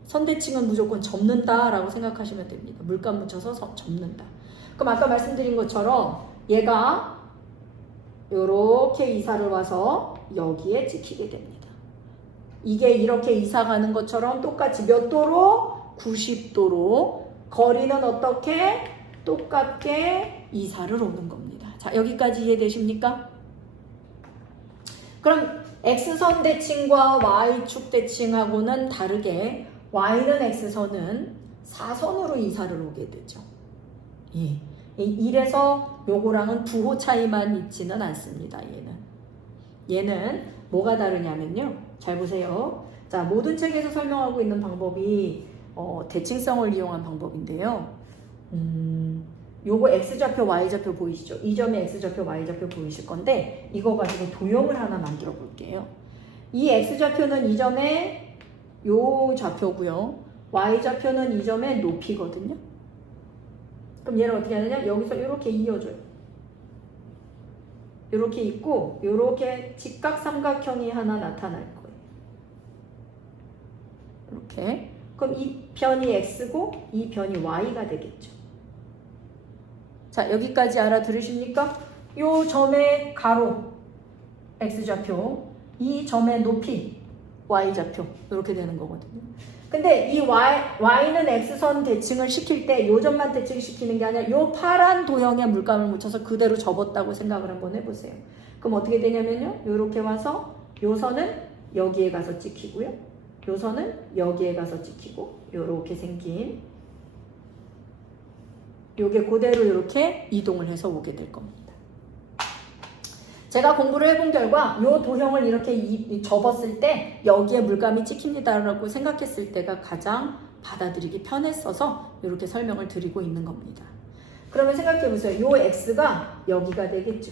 선대칭은 무조건 접는다라고 생각하시면 됩니다. 물감 묻혀서 접는다. 그럼 아까 말씀드린 것처럼 얘가 이렇게 이사를 와서 여기에 찍히게 됩니다. 이게 이렇게 이사 가는 것처럼 똑같이 몇 도로? 90도로 거리는 어떻게? 똑같게 이사를 오는 겁니다. 자, 여기까지 이해되십니까? 그럼 x선 대칭과 y축 대칭하고는 다르게 y는 x선은 사선으로 이사를 오게 되죠. 예. 이래서 요거랑은 부호 차이만 있지는 않습니다. 얘는 뭐가 다르냐면요. 잘 보세요. 자, 모든 책에서 설명하고 있는 방법이 대칭성을 이용한 방법인데요. 요거 x좌표, y좌표 보이시죠? 이 점에 x좌표, y좌표 보이실 건데 이거 가지고 도형을 하나 만들어 볼게요. 이 x좌표는 이 점의 요 좌표고요. y좌표는 이 점의 높이거든요. 그럼 얘를 어떻게 하느냐? 여기서 이렇게 이어줘요. 이렇게 있고 이렇게 직각삼각형이 하나 나타날 거예요. 이렇게. 그럼 이 변이 x고 이 변이 y가 되겠죠. 자, 여기까지 알아들으십니까? 요 점의 가로 x좌표, 이 점의 높이 y좌표 이렇게 되는 거거든요. 근데 이 y는 x선 대칭을 시킬 때 요 점만 대칭시키는 게 아니라 요 파란 도형에 물감을 묻혀서 그대로 접었다고 생각을 한번 해보세요. 그럼 어떻게 되냐면요. 요렇게 와서 요 선은 여기에 가서 찍히고요. 요 선은 여기에 가서 찍히고 요렇게 생긴 요게 그대로 이렇게 이동을 해서 오게 될 겁니다. 제가 공부를 해본 결과 요 도형을 이렇게 접었을 때 여기에 물감이 찍힙니다라고 생각했을 때가 가장 받아들이기 편했어서 이렇게 설명을 드리고 있는 겁니다. 그러면 생각해 보세요. 요 x가 여기가 되겠죠.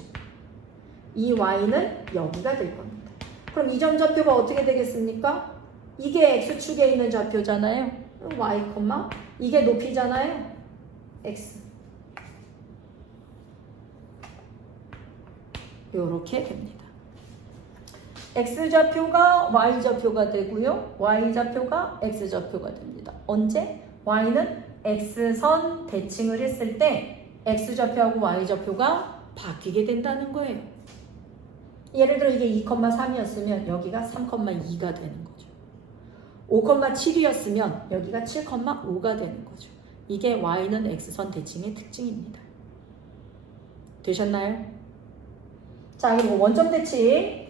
이 y는 여기가 될 겁니다. 그럼 이 점 좌표가 어떻게 되겠습니까? 이게 x축에 있는 좌표잖아요. y, 이게 높이잖아요. x. 요렇게 됩니다. x좌표가 y좌표가 되고요. y좌표가 x좌표가 됩니다. 언제? y는 x선 대칭을 했을 때 x좌표하고 y좌표가 바뀌게 된다는 거예요. 예를 들어 이게 2,3이었으면 여기가 3,2가 되는 거죠. 5,7이었으면 여기가 7,5가 되는 거죠. 이게 y는 x선 대칭의 특징입니다. 되셨나요? 자, 그리고 원점 대칭.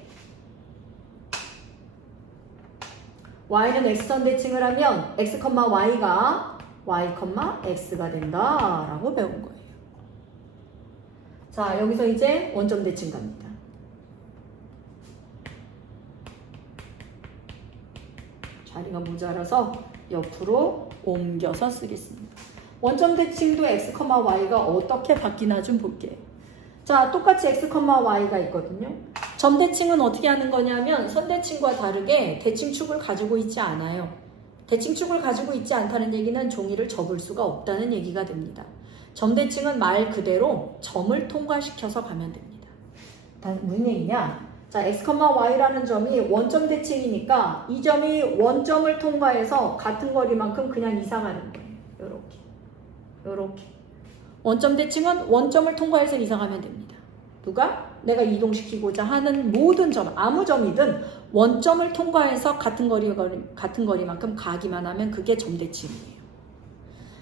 y는 x선 대칭을 하면 x, y가 y, x가 된다라고 배운 거예요. 자, 여기서 이제 원점 대칭 갑니다. 자리가 모자라서 옆으로 옮겨서 쓰겠습니다. 원점 대칭도 x, y가 어떻게 바뀌나 좀 볼게요. 자, 똑같이 x, y가 있거든요. 점대칭은 어떻게 하는 거냐면 선대칭과 다르게 대칭축을 가지고 있지 않아요. 대칭축을 가지고 있지 않다는 얘기는 종이를 접을 수가 없다는 얘기가 됩니다. 점대칭은 말 그대로 점을 통과시켜서 가면 됩니다. 무슨 얘기냐? 자, x, y라는 점이 원점 대칭이니까 이 점이 원점을 통과해서 같은 거리만큼 그냥 이상하는 거예요. 요렇게. 원점 대칭은 원점을 통과해서 이상하면 됩니다. 누가? 내가 이동시키고자 하는 모든 점, 아무 점이든 원점을 통과해서 같은 거리만큼 가기만 하면 그게 점대칭이에요.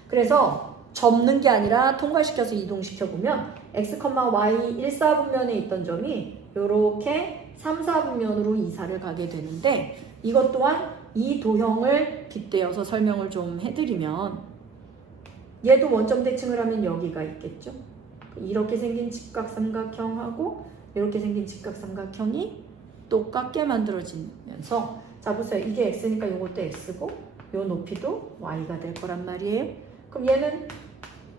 그래서 접는 게 아니라 통과시켜서 이동시켜보면 x, y 1사분면에 있던 점이 이렇게 3사분면으로 이사를 가게 되는데 이것 또한 이 도형을 빗대어서 설명을 좀 해드리면 얘도 원점 대칭을 하면 여기가 있겠죠. 이렇게 생긴 직각삼각형하고 이렇게 생긴 직각삼각형이 똑같게 만들어지면서 자 보세요. 이게 x니까 이것도 x고 이 높이도 y가 될 거란 말이에요. 그럼 얘는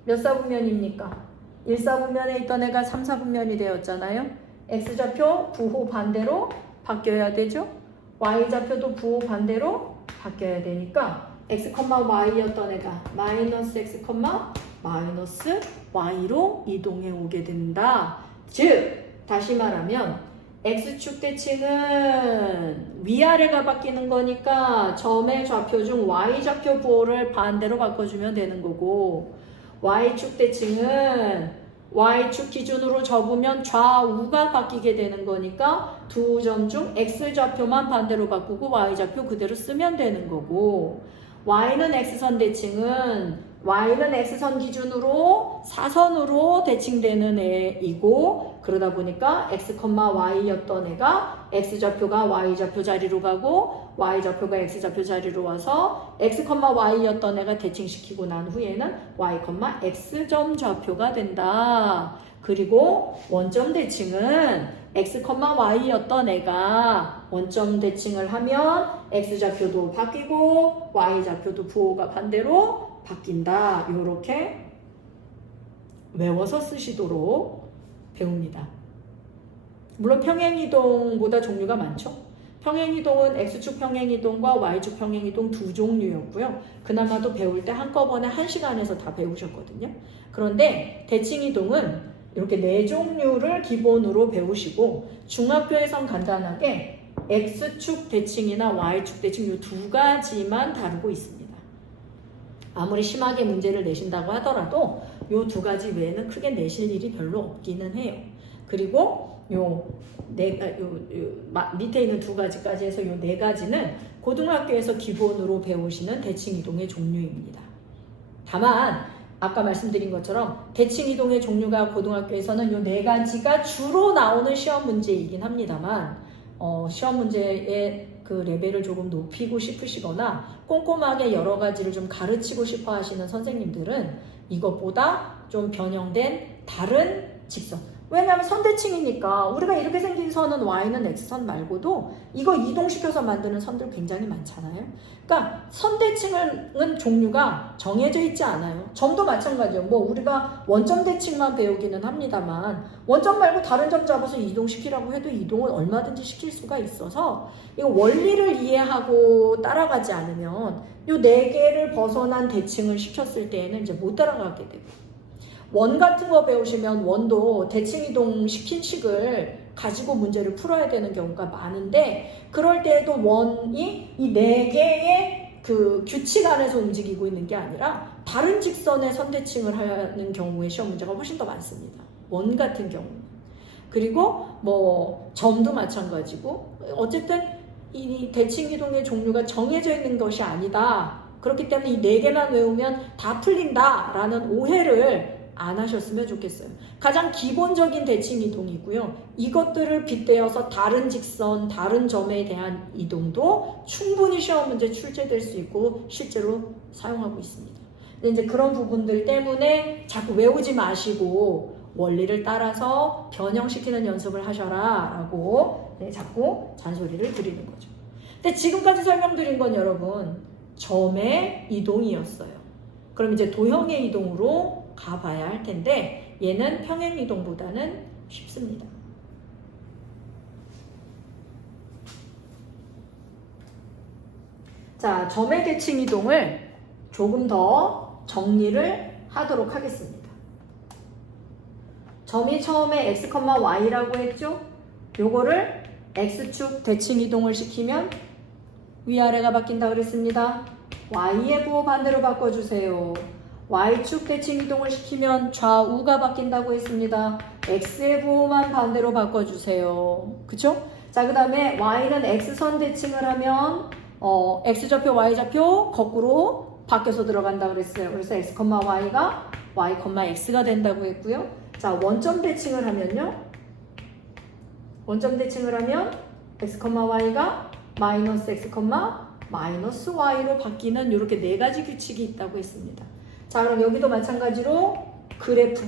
몇 사분면입니까? 1사분면에 있던 애가 3사분면이 되었잖아요. x좌표 부호 반대로 바뀌어야 되죠. y좌표도 부호 반대로 바뀌어야 되니까 x, y였던 애가 마이너스 x, 마이너스 y로 이동해 오게 된다. 즉 다시 말하면 x축 대칭은 위아래가 바뀌는 거니까 점의 좌표 중 y좌표 부호를 반대로 바꿔주면 되는 거고 y축 대칭은 y축 기준으로 접으면 좌우가 바뀌게 되는 거니까 두 점 중 x좌표만 반대로 바꾸고 y좌표 그대로 쓰면 되는 거고 y는 x선 대칭은 y는 x선 기준으로 사선으로 대칭되는 애이고 그러다 보니까 x, y였던 애가 x좌표가 y좌표 자리로 가고 y좌표가 x좌표 자리로 와서 x, y였던 애가 대칭시키고 난 후에는 y, x점 좌표가 된다. 그리고 원점 대칭은 x, y였던 애가 원점 대칭을 하면 x좌표도 바뀌고 y좌표도 부호가 반대로 바뀐다. 이렇게 외워서 쓰시도록 배웁니다. 물론 평행이동보다 종류가 많죠. 평행이동은 x축 평행이동과 y축 평행이동 두 종류였고요. 그나마도 배울 때 한꺼번에 1시간에서 다 배우셨거든요. 그런데 대칭이동은 이렇게 네 종류를 기본으로 배우시고 중학교에선 간단하게 x축 대칭이나 y축 대칭 이 두 가지만 다루고 있습니다. 아무리 심하게 문제를 내신다고 하더라도 이 두 가지 외에는 크게 내실 일이 별로 없기는 해요. 그리고 밑에 있는 두 가지까지 해서 이 네 가지는 고등학교에서 기본으로 배우시는 대칭이동의 종류입니다. 다만 아까 말씀드린 것처럼 대칭이동의 종류가 고등학교에서는 이 네 가지가 주로 나오는 시험 문제이긴 합니다만 시험 문제의 그 레벨을 조금 높이고 싶으시거나 꼼꼼하게 여러 가지를 좀 가르치고 싶어 하시는 선생님들은 이것보다 좀 변형된 다른 직선. 왜냐하면 선대칭이니까 우리가 이렇게 생긴 선은 y는 x선 말고도 이거 이동시켜서 만드는 선들 굉장히 많잖아요. 그러니까 선대칭은 종류가 정해져 있지 않아요. 점도 마찬가지예요. 뭐 우리가 원점 대칭만 배우기는 합니다만 원점 말고 다른 점 잡아서 이동시키라고 해도 이동은 얼마든지 시킬 수가 있어서 이거 원리를 이해하고 따라가지 않으면 이 네 개를 벗어난 대칭을 시켰을 때에는 이제 못 따라가게 되고 원 같은 거 배우시면 원도 대칭이동 시킨 식을 가지고 문제를 풀어야 되는 경우가 많은데 그럴 때에도 원이 이 네 개의 그 규칙 안에서 움직이고 있는 게 아니라 다른 직선의 선대칭을 하는 경우에 시험 문제가 훨씬 더 많습니다. 원 같은 경우는. 그리고 뭐 점도 마찬가지고 어쨌든 이 대칭이동의 종류가 정해져 있는 것이 아니다. 그렇기 때문에 이 네 개만 외우면 다 풀린다라는 오해를 안 하셨으면 좋겠어요. 가장 기본적인 대칭이동이고요. 이것들을 빗대어서 다른 직선, 다른 점에 대한 이동도 충분히 시험 문제 출제될 수 있고 실제로 사용하고 있습니다. 근데 이제 그런 부분들 때문에 자꾸 외우지 마시고 원리를 따라서 변형시키는 연습을 하셔라 라고 자꾸 잔소리를 드리는 거죠. 근데 지금까지 설명드린 건 여러분 점의 이동이었어요. 그럼 이제 도형의 이동으로 가봐야 할 텐데 얘는 평행 이동보다는 쉽습니다. 자, 점의 대칭 이동을 조금 더 정리를 하도록 하겠습니다. 점이 처음에 x, y라고 했죠? 요거를 x축 대칭 이동을 시키면 위아래가 바뀐다 그랬습니다. y의 부호 반대로 바꿔주세요. y축 대칭 이동을 시키면 좌우가 바뀐다고 했습니다. x의 부호만 반대로 바꿔주세요. 그쵸? 자, 그 다음에 y는 x선 대칭을 하면 x좌표, y좌표 거꾸로 바뀌어서 들어간다 그랬어요. 그래서 x, y가 y, x가 된다고 했고요. 자, 원점 대칭을 하면요. 원점 대칭을 하면 x, y가 마이너스 x, 마이너스 y로 바뀌는 이렇게 네 가지 규칙이 있다고 했습니다. 자, 그럼 여기도 마찬가지로 그래프.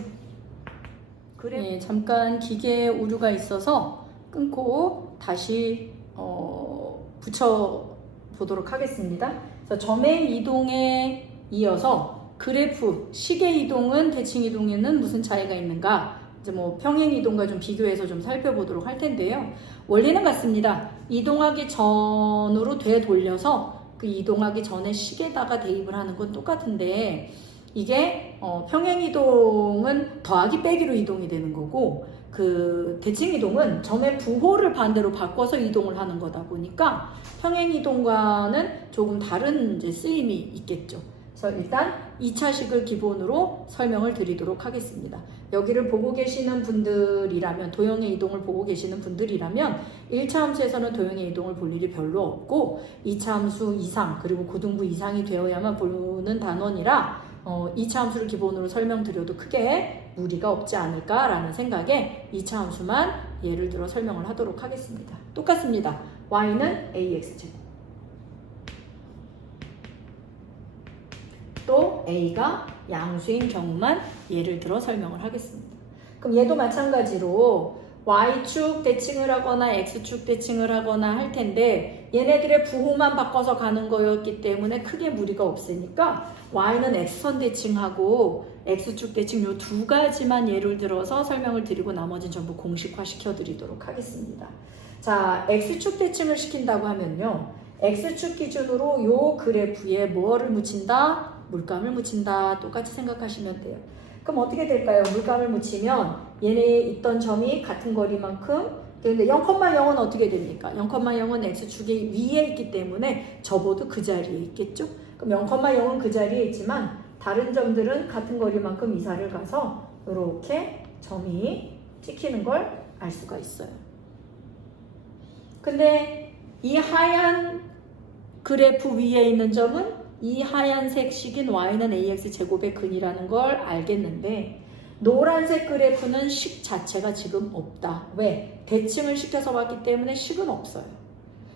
네, 잠깐 기계에 오류가 있어서 끊고 다시 붙여보도록 하겠습니다. 그래서 점의 이동에 이어서 그래프, 식의 이동은 대칭 이동에는 무슨 차이가 있는가? 이제 뭐 평행 이동과 좀 비교해서 좀 살펴보도록 할 텐데요. 원리는 같습니다. 이동하기 전으로 되돌려서 그 이동하기 전에 식에다가 대입을 하는 건 똑같은데 이게 평행 이동은 더하기 빼기로 이동이 되는 거고 그 대칭 이동은 점의 부호를 반대로 바꿔서 이동을 하는 거다 보니까 평행 이동과는 조금 다른 이제 쓰임이 있겠죠. 그래서 일단 2차식을 기본으로 설명을 드리도록 하겠습니다. 여기를 보고 계시는 분들이라면 도형의 이동을 보고 계시는 분들이라면 1차 함수에서는 도형의 이동을 볼 일이 별로 없고 2차 함수 이상 그리고 고등부 이상이 되어야만 보는 단원이라 2차 함수를 기본으로 설명드려도 크게 무리가 없지 않을까라는 생각에 2차 함수만 예를 들어 설명을 하도록 하겠습니다. 똑같습니다. y는 ax제곱 또 a가 양수인 경우만 예를 들어 설명을 하겠습니다. 그럼 얘도 마찬가지로 y축 대칭을 하거나 x축 대칭을 하거나 할 텐데 얘네들의 부호만 바꿔서 가는 거였기 때문에 크게 무리가 없으니까 y는 x선 대칭하고 x축 대칭 요 두 가지만 예를 들어서 설명을 드리고 나머지는 전부 공식화 시켜드리도록 하겠습니다. 자, x축 대칭을 시킨다고 하면요. x축 기준으로 요 그래프에 뭐를 묻힌다? 물감을 묻힌다. 똑같이 생각하시면 돼요. 그럼 어떻게 될까요? 물감을 묻히면 얘네 있던 점이 같은 거리만큼 근데 0,0은 어떻게 됩니까? 0,0은 x축이 위에 있기 때문에 접어도 그 자리에 있겠죠? 그럼 0,0은 그 자리에 있지만 다른 점들은 같은 거리만큼 이사를 가서 이렇게 점이 찍히는 걸 알 수가 있어요. 근데 이 하얀 그래프 위에 있는 점은 이 하얀색 식인 y는 ax 제곱의 근이라는 걸 알겠는데 노란색 그래프는 식 자체가 지금 없다. 왜? 대칭을 시켜서 봤기 때문에 식은 없어요.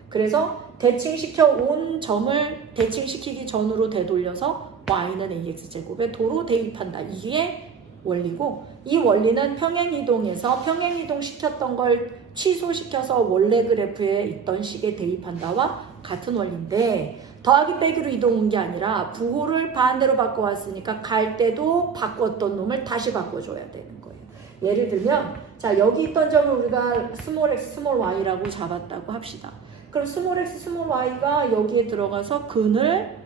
그래서 대칭시켜 온 점을 대칭시키기 전으로 되돌려서 y는 ax 제곱의 도로 대입한다. 이게 원리고 이 원리는 평행이동에서 평행이동 시켰던 걸 취소시켜서 원래 그래프에 있던 식에 대입한다와 같은 원리인데 더하기 빼기로 이동 온 게 아니라 부호를 반대로 바꿔왔으니까 갈 때도 바꿨던 놈을 다시 바꿔줘야 되는 거예요. 예를 들면 자 여기 있던 점을 우리가 스몰 x 스몰 y라고 잡았다고 합시다. 그럼 스몰 x 스몰 y가 여기에 들어가서 근을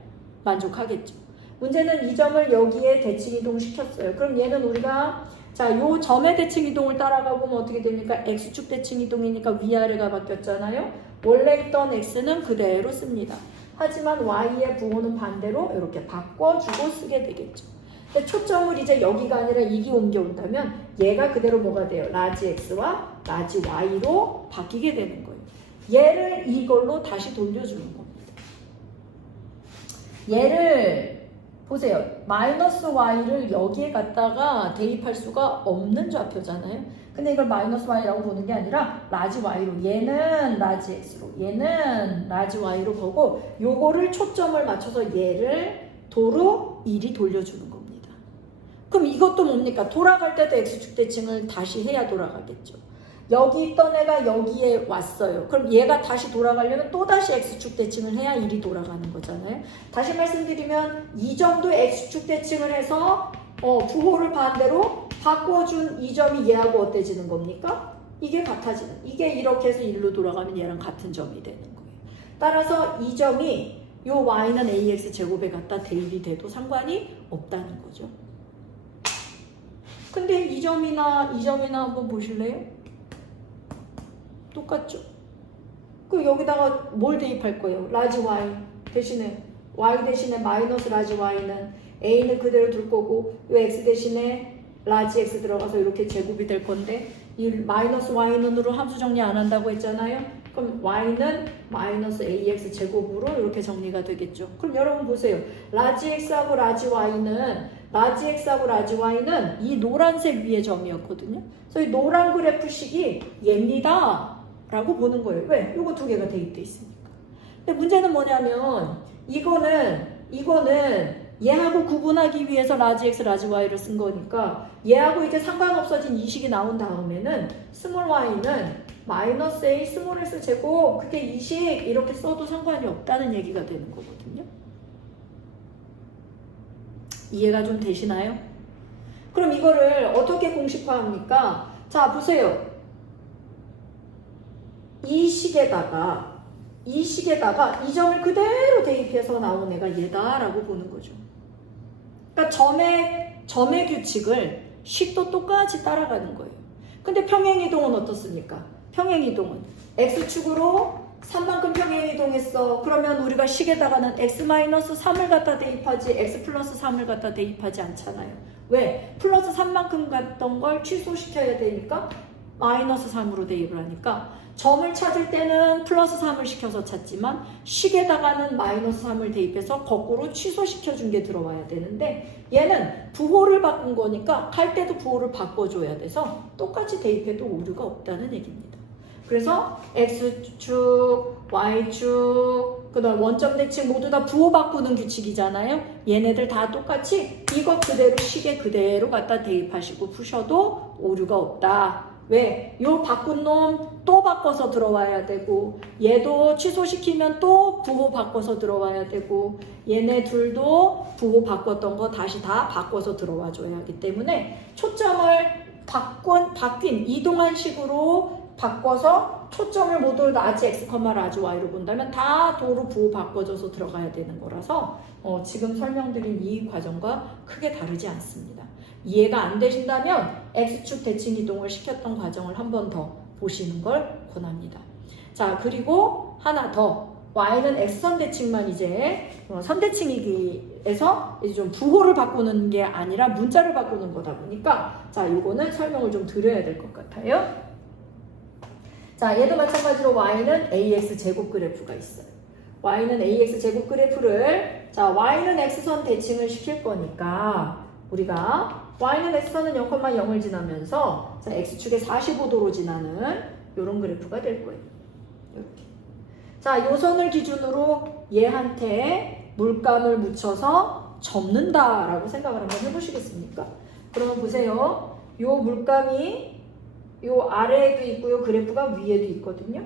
만족하겠죠. 문제는 이 점을 여기에 대칭 이동 시켰어요. 그럼 얘는 우리가 자, 요 점의 대칭 이동을 따라가 보면 어떻게 됩니까? x축 대칭 이동이니까 위아래가 바뀌었잖아요. 원래 있던 x는 그대로 씁니다. 하지만 y의 부호는 반대로 이렇게 바꿔주고 쓰게 되겠죠. 근데 초점을 이제 여기가 아니라 이기 옮겨온다면 얘가 그대로 뭐가 돼요? 라지 x와 라지 y로 바뀌게 되는 거예요. 얘를 이걸로 다시 돌려주는 겁니다. 얘를 보세요. 마이너스 y를 여기에 갖다가 대입할 수가 없는 좌표잖아요. 근데 이걸 마이너스 y라고 보는 게 아니라 라지 y로 얘는 라지 x로 얘는 라지 y로 보고 요거를 초점을 맞춰서 얘를 도로 1이 돌려주는 겁니다. 그럼 이것도 뭡니까? 돌아갈 때도 x축 대칭을 다시 해야 돌아가겠죠. 여기 있던 애가 여기에 왔어요. 그럼 얘가 다시 돌아가려면 또다시 x축 대칭을 해야 1이 돌아가는 거잖아요. 다시 말씀드리면 이 점도 x축 대칭을 해서 부호를 반대로 바꿔준 이 점이 얘하고 어때지는 겁니까? 이게 같아지는. 이게 이렇게 해서 1로 돌아가면 얘랑 같은 점이 되는 거예요. 따라서 이 점이 요 y는 ax 제곱에 갖다 대입이 돼도 상관이 없다는 거죠. 근데 이 점이나 한번 보실래요? 똑같죠? 그 여기다가 뭘 대입할 거예요? 라지 y 대신에 y 대신에 마이너스 라지 y는 a는 그대로 둘 거고 요 x 대신에 라지 x 들어가서 이렇게 제곱이 될 건데 이 마이너스 y는으로 함수 정리 안 한다고 했잖아요. 그럼 y는 마이너스 ax 제곱으로 이렇게 정리가 되겠죠. 그럼 여러분 보세요. 라지 x하고 라지 y는 이 노란색 위의 점이었거든요. 그래서 이 노란 그래프식이 얘입니다 라고 보는 거예요. 왜? 요거 두 개가 대입돼 있으니까. 근데 문제는 뭐냐면 이거는 얘하고 구분하기 위해서 라지 x, 라지 y를 쓴 거니까 얘하고 이제 상관없어진 이 식이 나온 다음에는 스몰 y는 마이너스 a 스몰 s 제곱 그게 이 식 이렇게 써도 상관이 없다는 얘기가 되는 거거든요. 이해가 좀 되시나요? 그럼 이거를 어떻게 공식화합니까? 자 보세요. 이 식에다가 이 점을 그대로 대입해서 나온 애가 얘다라고 보는 거죠. 그러니까 점의 규칙을 식도 똑같이 따라가는 거예요. 근데 평행이동은 어떻습니까? 평행이동은 x축으로 3만큼 평행이동했어. 그러면 우리가 식에다가는 x-3을 갖다 대입하지 x 플러스 3을 갖다 대입하지 않잖아요. 왜? 플러스 3만큼 갔던 걸 취소시켜야 되니까 마이너스 3으로 대입을 하니까 점을 찾을 때는 플러스 3을 시켜서 찾지만 식에다가는 마이너스 3을 대입해서 거꾸로 취소시켜준 게 들어와야 되는데 얘는 부호를 바꾼 거니까 갈 때도 부호를 바꿔줘야 돼서 똑같이 대입해도 오류가 없다는 얘기입니다. 그래서 X축, Y축, 그 다음 원점 대칭 모두 다 부호 바꾸는 규칙이잖아요. 얘네들 다 똑같이 이것 그대로 식에 그대로 갖다 대입하시고 푸셔도 오류가 없다. 왜? 요 바꾼 놈 또 바꿔서 들어와야 되고 얘도 취소시키면 또 부호 바꿔서 들어와야 되고 얘네 둘도 부호 바꿨던 거 다시 다 바꿔서 들어와 줘야 하기 때문에 초점을 바뀐 이동한 식으로 바꿔서 초점을 모두 라지 x, 라지 y로 본다면 다 도로 부호 바꿔줘서 들어가야 되는 거라서 지금 설명드린 이 과정과 크게 다르지 않습니다. 이해가 안 되신다면 x축 대칭 이동을 시켰던 과정을 한 번 더 보시는 걸 권합니다. 자, 그리고 하나 더. y는 x선 대칭만 이제 선대칭이기에서 이제 좀 부호를 바꾸는 게 아니라 문자를 바꾸는 거다 보니까 자, 요거는 설명을 좀 드려야 될 것 같아요. 자, 얘도 마찬가지로 y는 ax 제곱 그래프가 있어요. y는 ax 제곱 그래프를 자, y는 x선 대칭을 시킬 거니까 우리가 y는 x선은 0,0을 지나면서 자, x축에 45도로 지나는 이런 그래프가 될 거예요. 이렇게. 자, 요 선을 기준으로 얘한테 물감을 묻혀서 접는다라고 생각을 한번 해보시겠습니까? 그러면 보세요. 요 물감이 요 아래에도 있고 요 그래프가 위에도 있거든요.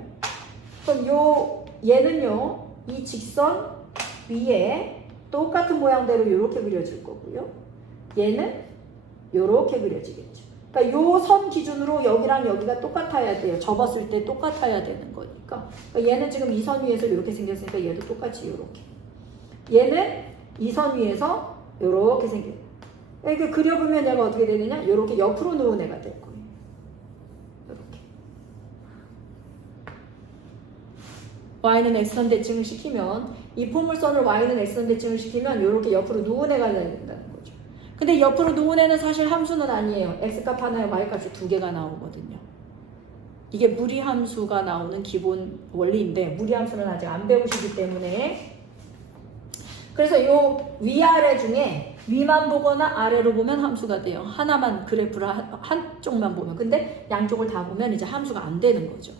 그럼 얘는요, 이 직선 위에 똑같은 모양대로 이렇게 그려질 거고요. 얘는 이렇게 그려지겠죠. 그러니까 요 선 기준으로 여기랑 여기가 똑같아야 돼요. 접었을 때 똑같아야 되는 거니까. 그러니까 얘는 지금 이 선 위에서 이렇게 생겼으니까 얘도 똑같이 이렇게. 얘는 이 선 위에서 이렇게 생겨요. 이렇게 그려보면 얘가 어떻게 되느냐? 이렇게 옆으로 누운 애가 될 거예요. 이렇게. y는 x선 대칭을 시키면 이 포물선을 y는 x선 대칭을 시키면 이렇게 옆으로 누운 애가 된다는 거죠. 근데 옆으로 누운 애는 사실 함수는 아니에요. x값 하나에 y값이 두 개가 나오거든요. 이게 무리함수가 나오는 기본 원리인데 무리함수는 아직 안 배우시기 때문에 그래서 요 위아래 중에 위만 보거나 아래로 보면 함수가 돼요. 하나만 그래프를 한쪽만 보면. 근데 양쪽을 다 보면 이제 함수가 안 되는 거죠.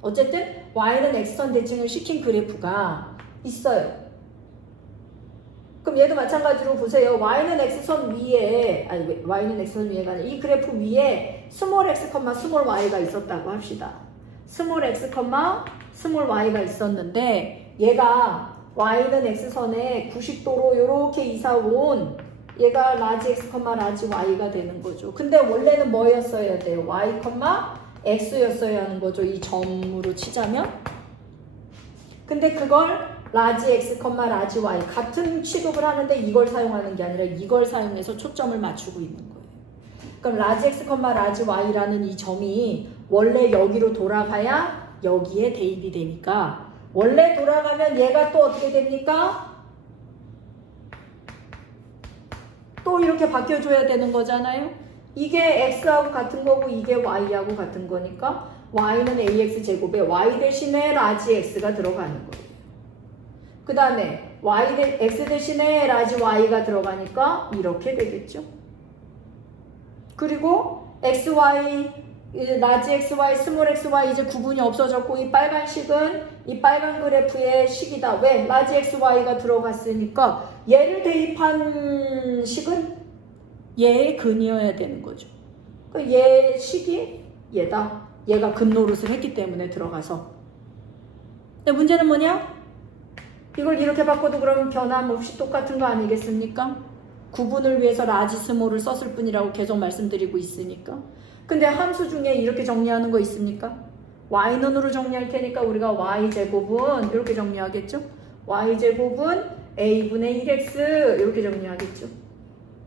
어쨌든 y는 x선 대칭을 시킨 그래프가 있어요. 그럼 얘도 마찬가지로 보세요. y는 x선 위에 y는 x선 위에가 아니라 이 그래프 위에 스몰 x, 스몰 y가 있었다고 합시다. 스몰 x, 스몰 y가 있었는데 얘가 y는 x선에 90도로 이렇게 이사 온 얘가 라지 x, 라지 y가 되는 거죠. 근데 원래는 뭐였어야 돼요? y, x였어야 하는 거죠. 이 점으로 치자면. 근데 그걸 라지 x, 라지 y 같은 취급을 하는데 이걸 사용하는 게 아니라 이걸 사용해서 초점을 맞추고 있는 거예요. 그럼 라지 x, 라지 y라는 이 점이 원래 여기로 돌아가야 여기에 대입이 되니까 원래 돌아가면 얘가 또 어떻게 됩니까? 또 이렇게 바뀌어줘야 되는 거잖아요. 이게 x하고 같은 거고 이게 y하고 같은 거니까 y는 ax 제곱에 y 대신에 라지 x가 들어가는 거예요. 그 다음에 x 대신에 라지 y가 들어가니까 이렇게 되겠죠. 그리고 xy, 라지 xy, 스몰 xy 이제 구분이 없어졌고 이 빨간 식은 이 빨간 그래프의 식이다. 왜? 라지 xy가 들어갔으니까 얘를 대입한 식은 얘의 근이어야 되는 거죠. 얘 식이 얘다. 얘가 근 노릇을 했기 때문에 들어가서. 근데 문제는 뭐냐? 이걸 이렇게 바꿔도 그러면 변함없이 똑같은 거 아니겠습니까? 구분을 위해서 라지 스몰을 썼을 뿐이라고 계속 말씀드리고 있으니까. 근데 함수 중에 이렇게 정리하는 거 있습니까? y는으로 정리할 테니까 우리가 y제곱은 이렇게 정리하겠죠? y제곱은 a분의 1x 이렇게 정리하겠죠?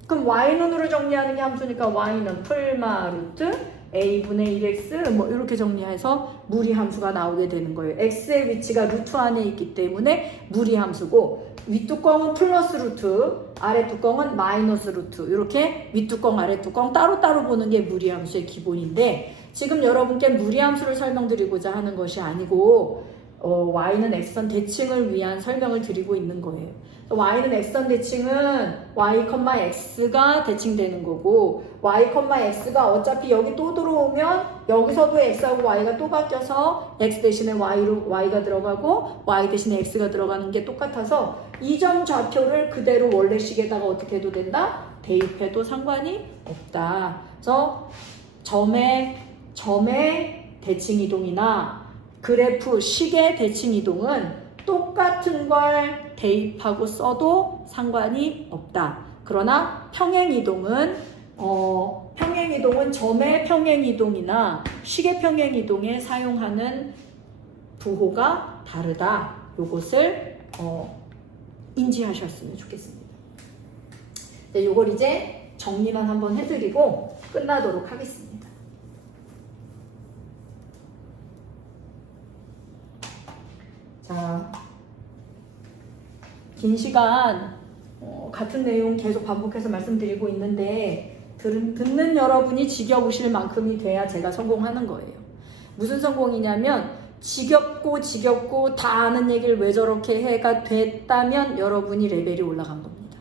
그럼 y는으로 정리하는 게 함수니까 y는 풀마 루트 a분의 1x 뭐 이렇게 정리해서 무리함수가 나오게 되는 거예요. x의 위치가 루트 안에 있기 때문에 무리함수고 윗뚜껑은 플러스 루트, 아랫뚜껑은 마이너스 루트 이렇게 윗뚜껑, 아랫뚜껑 따로따로 보는 게 무리함수의 기본인데 지금 여러분께 무리함수를 설명드리고자 하는 것이 아니고 y는 x선 대칭을 위한 설명을 드리고 있는 거예요. y는 x선 대칭은 y, x가 대칭되는 거고 y, x가 어차피 여기 또 들어오면 여기서도 x하고 y가 또 바뀌어서 x 대신에 y가 들어가고 y 대신에 x가 들어가는 게 똑같아서 이 점 좌표를 그대로 원래 식에다가 어떻게 해도 된다? 대입해도 상관이 없다. 그래서 점의 대칭 이동이나 그래프 식의 대칭 이동은 똑같은 걸 대입하고 써도 상관이 없다. 그러나 평행 이동은 점의 평행 이동이나 식의 평행 이동에 사용하는 부호가 다르다. 요것을 인지하셨으면 좋겠습니다. 네, 요걸 이제 정리만 한번 해드리고 끝나도록 하겠습니다. 자, 긴 시간 같은 내용 계속 반복해서 말씀드리고 있는데 듣는 여러분이 지겨우실 만큼이 돼야 제가 성공하는 거예요. 무슨 성공이냐면 지겹고 다 아는 얘기를 왜 저렇게 해가 됐다면 여러분이 레벨이 올라간 겁니다.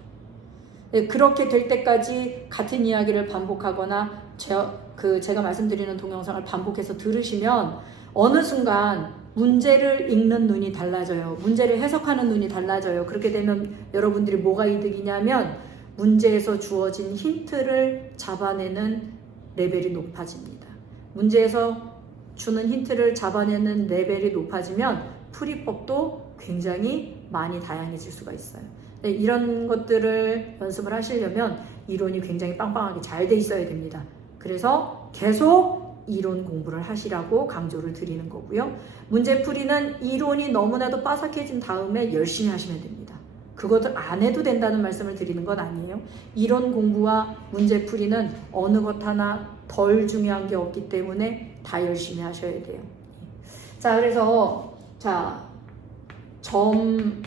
네, 그렇게 될 때까지 같은 이야기를 반복하거나 제가 말씀드리는 동영상을 반복해서 들으시면 어느 순간 문제를 읽는 눈이 달라져요. 문제를 해석하는 눈이 달라져요. 그렇게 되면 여러분들이 뭐가 이득이냐면 문제에서 주어진 힌트를 잡아내는 레벨이 높아집니다. 문제에서 주는 힌트를 잡아내는 레벨이 높아지면 풀이법도 굉장히 많이 다양해질 수가 있어요. 이런 것들을 연습을 하시려면 이론이 굉장히 빵빵하게 잘 돼 있어야 됩니다. 그래서 계속 이론 공부를 하시라고 강조를 드리는 거고요. 문제풀이는 이론이 너무나도 빠삭해진 다음에 열심히 하시면 됩니다. 그것을 안 해도 된다는 말씀을 드리는 건 아니에요. 이론 공부와 문제풀이는 어느 것 하나 덜 중요한 게 없기 때문에 다 열심히 하셔야 돼요. 자, 그래서 점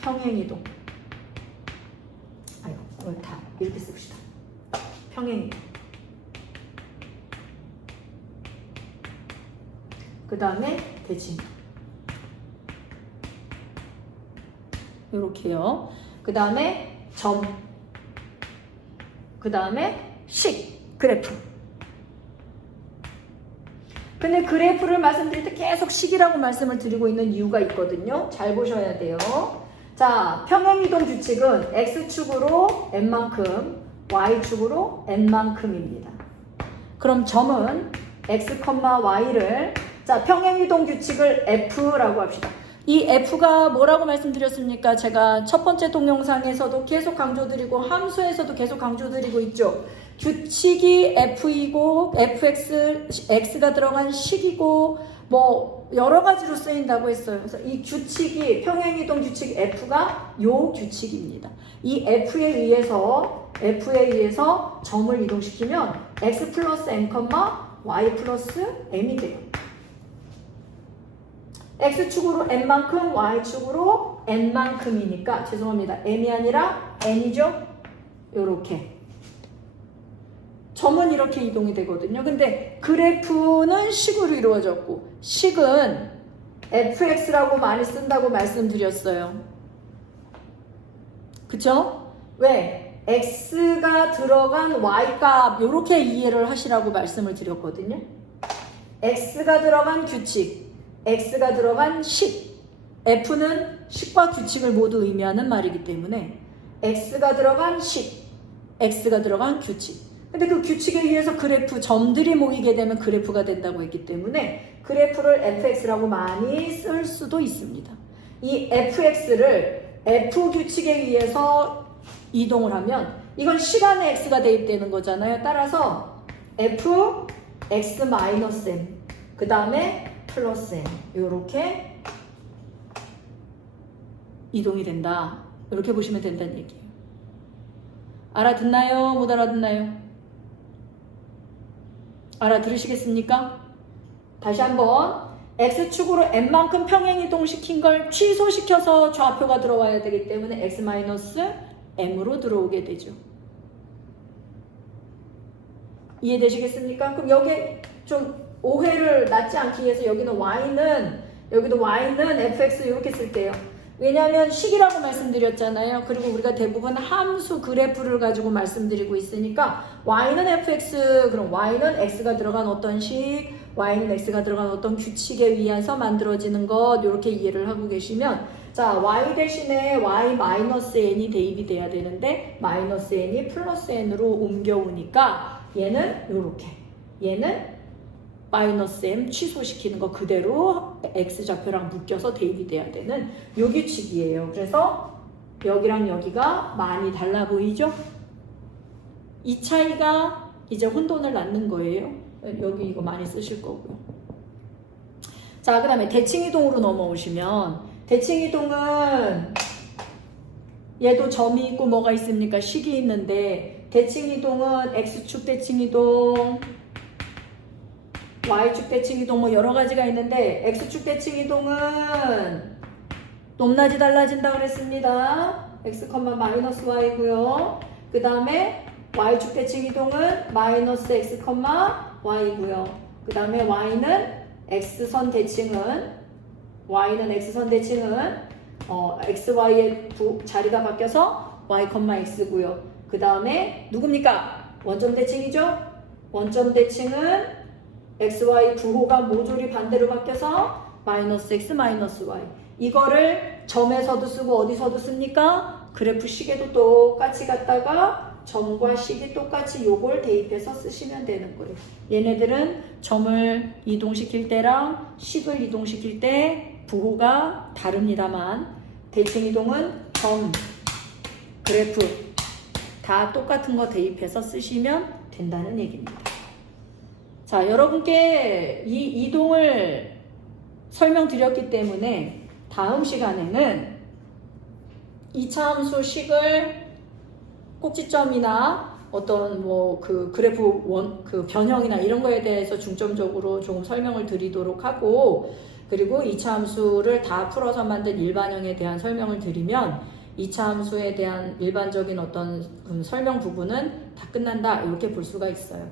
평행이동. 다 이렇게 씁시다. 평행이동. 그 다음에 대칭. 이렇게요. 그 다음에 점. 그 다음에 식, 그래프. 근데 그래프를 말씀드릴 때 계속 식이라고 말씀을 드리고 있는 이유가 있거든요. 잘 보셔야 돼요. 자, 평행이동 규칙은 x축으로 n만큼, y축으로 n만큼입니다. 그럼 점은 x, y를 자, 평행이동 규칙을 F라고 합시다. 이 F가 뭐라고 말씀드렸습니까? 제가 첫 번째 동영상에서도 계속 강조드리고 함수에서도 계속 강조드리고 있죠. 규칙이 F이고 Fx, X가 들어간 식이고 뭐 여러 가지로 쓰인다고 했어요. 그래서 이 규칙이 평행이동 규칙 F가 요 규칙입니다. 이 F에 의해서 점을 이동시키면 x 플러스 m, y 플러스 m이 돼요. x축으로 n만큼, y축으로 n만큼이니까 죄송합니다. m이 아니라 n이죠? 요렇게. 점은 이렇게 이동이 되거든요. 근데 그래프는 식으로 이루어졌고 식은 fx라고 많이 쓴다고 말씀드렸어요. 그쵸? 왜? x가 들어간 y값 이렇게 이해를 하시라고 말씀을 드렸거든요. x가 들어간 규칙, x가 들어간 식, f는 식과 규칙을 모두 의미하는 말이기 때문에 x가 들어간 식, x가 들어간 규칙. 근데 그 규칙에 의해서 그래프 점들이 모이게 되면 그래프가 된다고 했기 때문에 그래프를 fx라고 많이 쓸 수도 있습니다. 이 fx를 f 규칙에 의해서 이동을 하면 이건 시간에 x가 대입되는 거잖아요. 따라서 f x 마이너스 m 그 다음에 플러스 m 이렇게 이동이 된다. 이렇게 보시면 된다는 얘기예요. 알아듣나요? 못 알아듣나요? 알아들으시겠습니까? 다시 한번 x축으로 n만큼 평행이동시킨 걸 취소시켜서 좌표가 들어와야 되기 때문에 x-m으로 들어오게 되죠. 이해되시겠습니까? 그럼 여기 좀 오해를 낳지 않기 위해서 여기도 y는 fx 이렇게 쓸게요. 왜냐하면 식이라고 말씀드렸잖아요. 그리고 우리가 대부분 함수 그래프를 가지고 말씀드리고 있으니까 y는 fx, 그럼 y는 x가 들어간 어떤 식, y는 x가 들어간 어떤 규칙에 의해서 만들어지는 것 이렇게 이해를 하고 계시면 자 y 대신에 y-n이 대입이 돼야 되는데 -n이 플러스 n으로 옮겨오니까 얘는 이렇게 얘는 -m 취소시키는 거 그대로 x좌표랑 묶여서 대입이 돼야 되는 요 규칙이에요. 그래서 여기랑 여기가 많이 달라 보이죠? 이 차이가 이제 혼돈을 낳는 거예요. 여기 이거 많이 쓰실 거고요. 자, 그 다음에 대칭이동으로 넘어오시면 대칭이동은 얘도 점이 있고 뭐가 있습니까? 식이 있는데 대칭이동은 x축 대칭이동 y축 대칭이동 뭐 여러 가지가 있는데 x축 대칭이동은 높낮이 달라진다 그랬습니다. x, -y고요. 그 다음에 y축 대칭이동은 -x, y고요. 그 다음에 y는 x선 대칭은 xy의 자리가 바뀌어서 y, x고요. 그 다음에 누굽니까? 원점 대칭이죠? 원점 대칭은 xy 부호가 모조리 반대로 바뀌어서 -x, -y. 이거를 점에서도 쓰고 어디서도 씁니까? 그래프 식에도 똑같이 갖다가 점과 식이 똑같이 요걸 대입해서 쓰시면 되는 거예요. 얘네들은 점을 이동시킬 때랑 식을 이동시킬 때 부호가 다릅니다만 대칭이동은 점, 그래프 다 똑같은 거 대입해서 쓰시면 된다는 얘기입니다. 자, 여러분께 이 이동을 설명드렸기 때문에 다음 시간에는 2차 함수 식을 꼭지점이나 어떤 뭐 그 그래프 그 변형이나 이런 거에 대해서 중점적으로 조금 설명을 드리도록 하고 그리고 2차 함수를 다 풀어서 만든 일반형에 대한 설명을 드리면 2차 함수에 대한 일반적인 어떤 설명 부분은 다 끝난다 이렇게 볼 수가 있어요.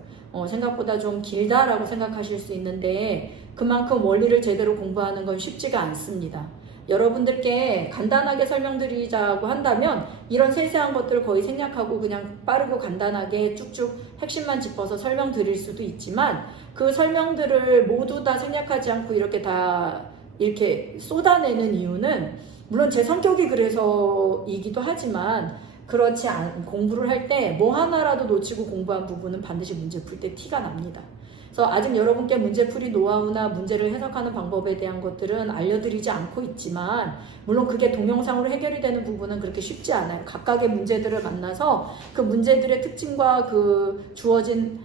생각보다 좀 길다라고 생각하실 수 있는데 그만큼 원리를 제대로 공부하는 건 쉽지가 않습니다. 여러분들께 간단하게 설명드리자고 한다면 이런 세세한 것들을 거의 생략하고 그냥 빠르고 간단하게 쭉쭉 핵심만 짚어서 설명드릴 수도 있지만 그 설명들을 모두 다 생략하지 않고 이렇게 다 이렇게 쏟아내는 이유는 물론 제 성격이 그래서이기도 하지만 그렇지 않 공부를 할 때 뭐 하나라도 놓치고 공부한 부분은 반드시 문제 풀 때 티가 납니다. 그래서 아직 여러분께 문제풀이 노하우나 문제를 해석하는 방법에 대한 것들은 알려드리지 않고 있지만 물론 그게 동영상으로 해결이 되는 부분은 그렇게 쉽지 않아요. 각각의 문제들을 만나서 그 문제들의 특징과 그 주어진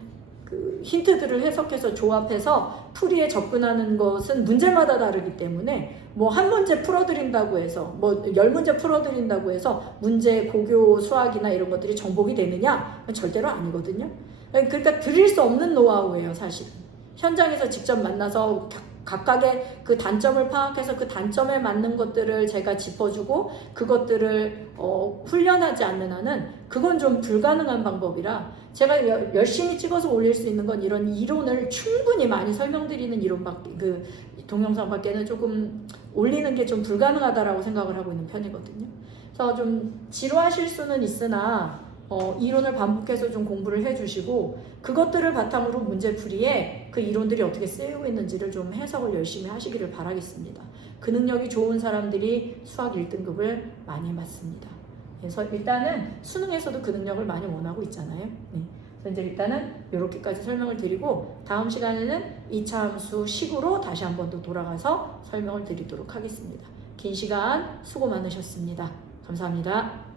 그 힌트들을 해석해서 조합해서 풀이에 접근하는 것은 문제마다 다르기 때문에 뭐 한 문제 풀어드린다고 해서 뭐 10문제 풀어드린다고 해서 문제 고교 수학이나 이런 것들이 정복이 되느냐? 절대로 아니거든요. 그러니까 드릴 수 없는 노하우예요, 사실. 현장에서 직접 만나서 각각의 그 단점을 파악해서 그 단점에 맞는 것들을 제가 짚어주고 그것들을 훈련하지 않는 한은 그건 좀 불가능한 방법이라 제가 열심히 찍어서 올릴 수 있는 건 이런 이론을 충분히 많이 설명드리는 이론밖에 그 동영상밖에는 조금 올리는 게 좀 불가능하다라고 생각을 하고 있는 편이거든요. 그래서 좀 지루하실 수는 있으나 이론을 반복해서 좀 공부를 해주시고 그것들을 바탕으로 문제풀이에 그 이론들이 어떻게 쓰이고 있는지를 좀 해석을 열심히 하시기를 바라겠습니다. 그 능력이 좋은 사람들이 수학 1등급을 많이 맞습니다. 그래서 일단은 수능에서도 그 능력을 많이 원하고 있잖아요. 네. 그래서 이제 일단은 이렇게까지 설명을 드리고 다음 시간에는 2차 함수 식으로 다시 한 번 더 돌아가서 설명을 드리도록 하겠습니다. 긴 시간 수고 많으셨습니다. 감사합니다.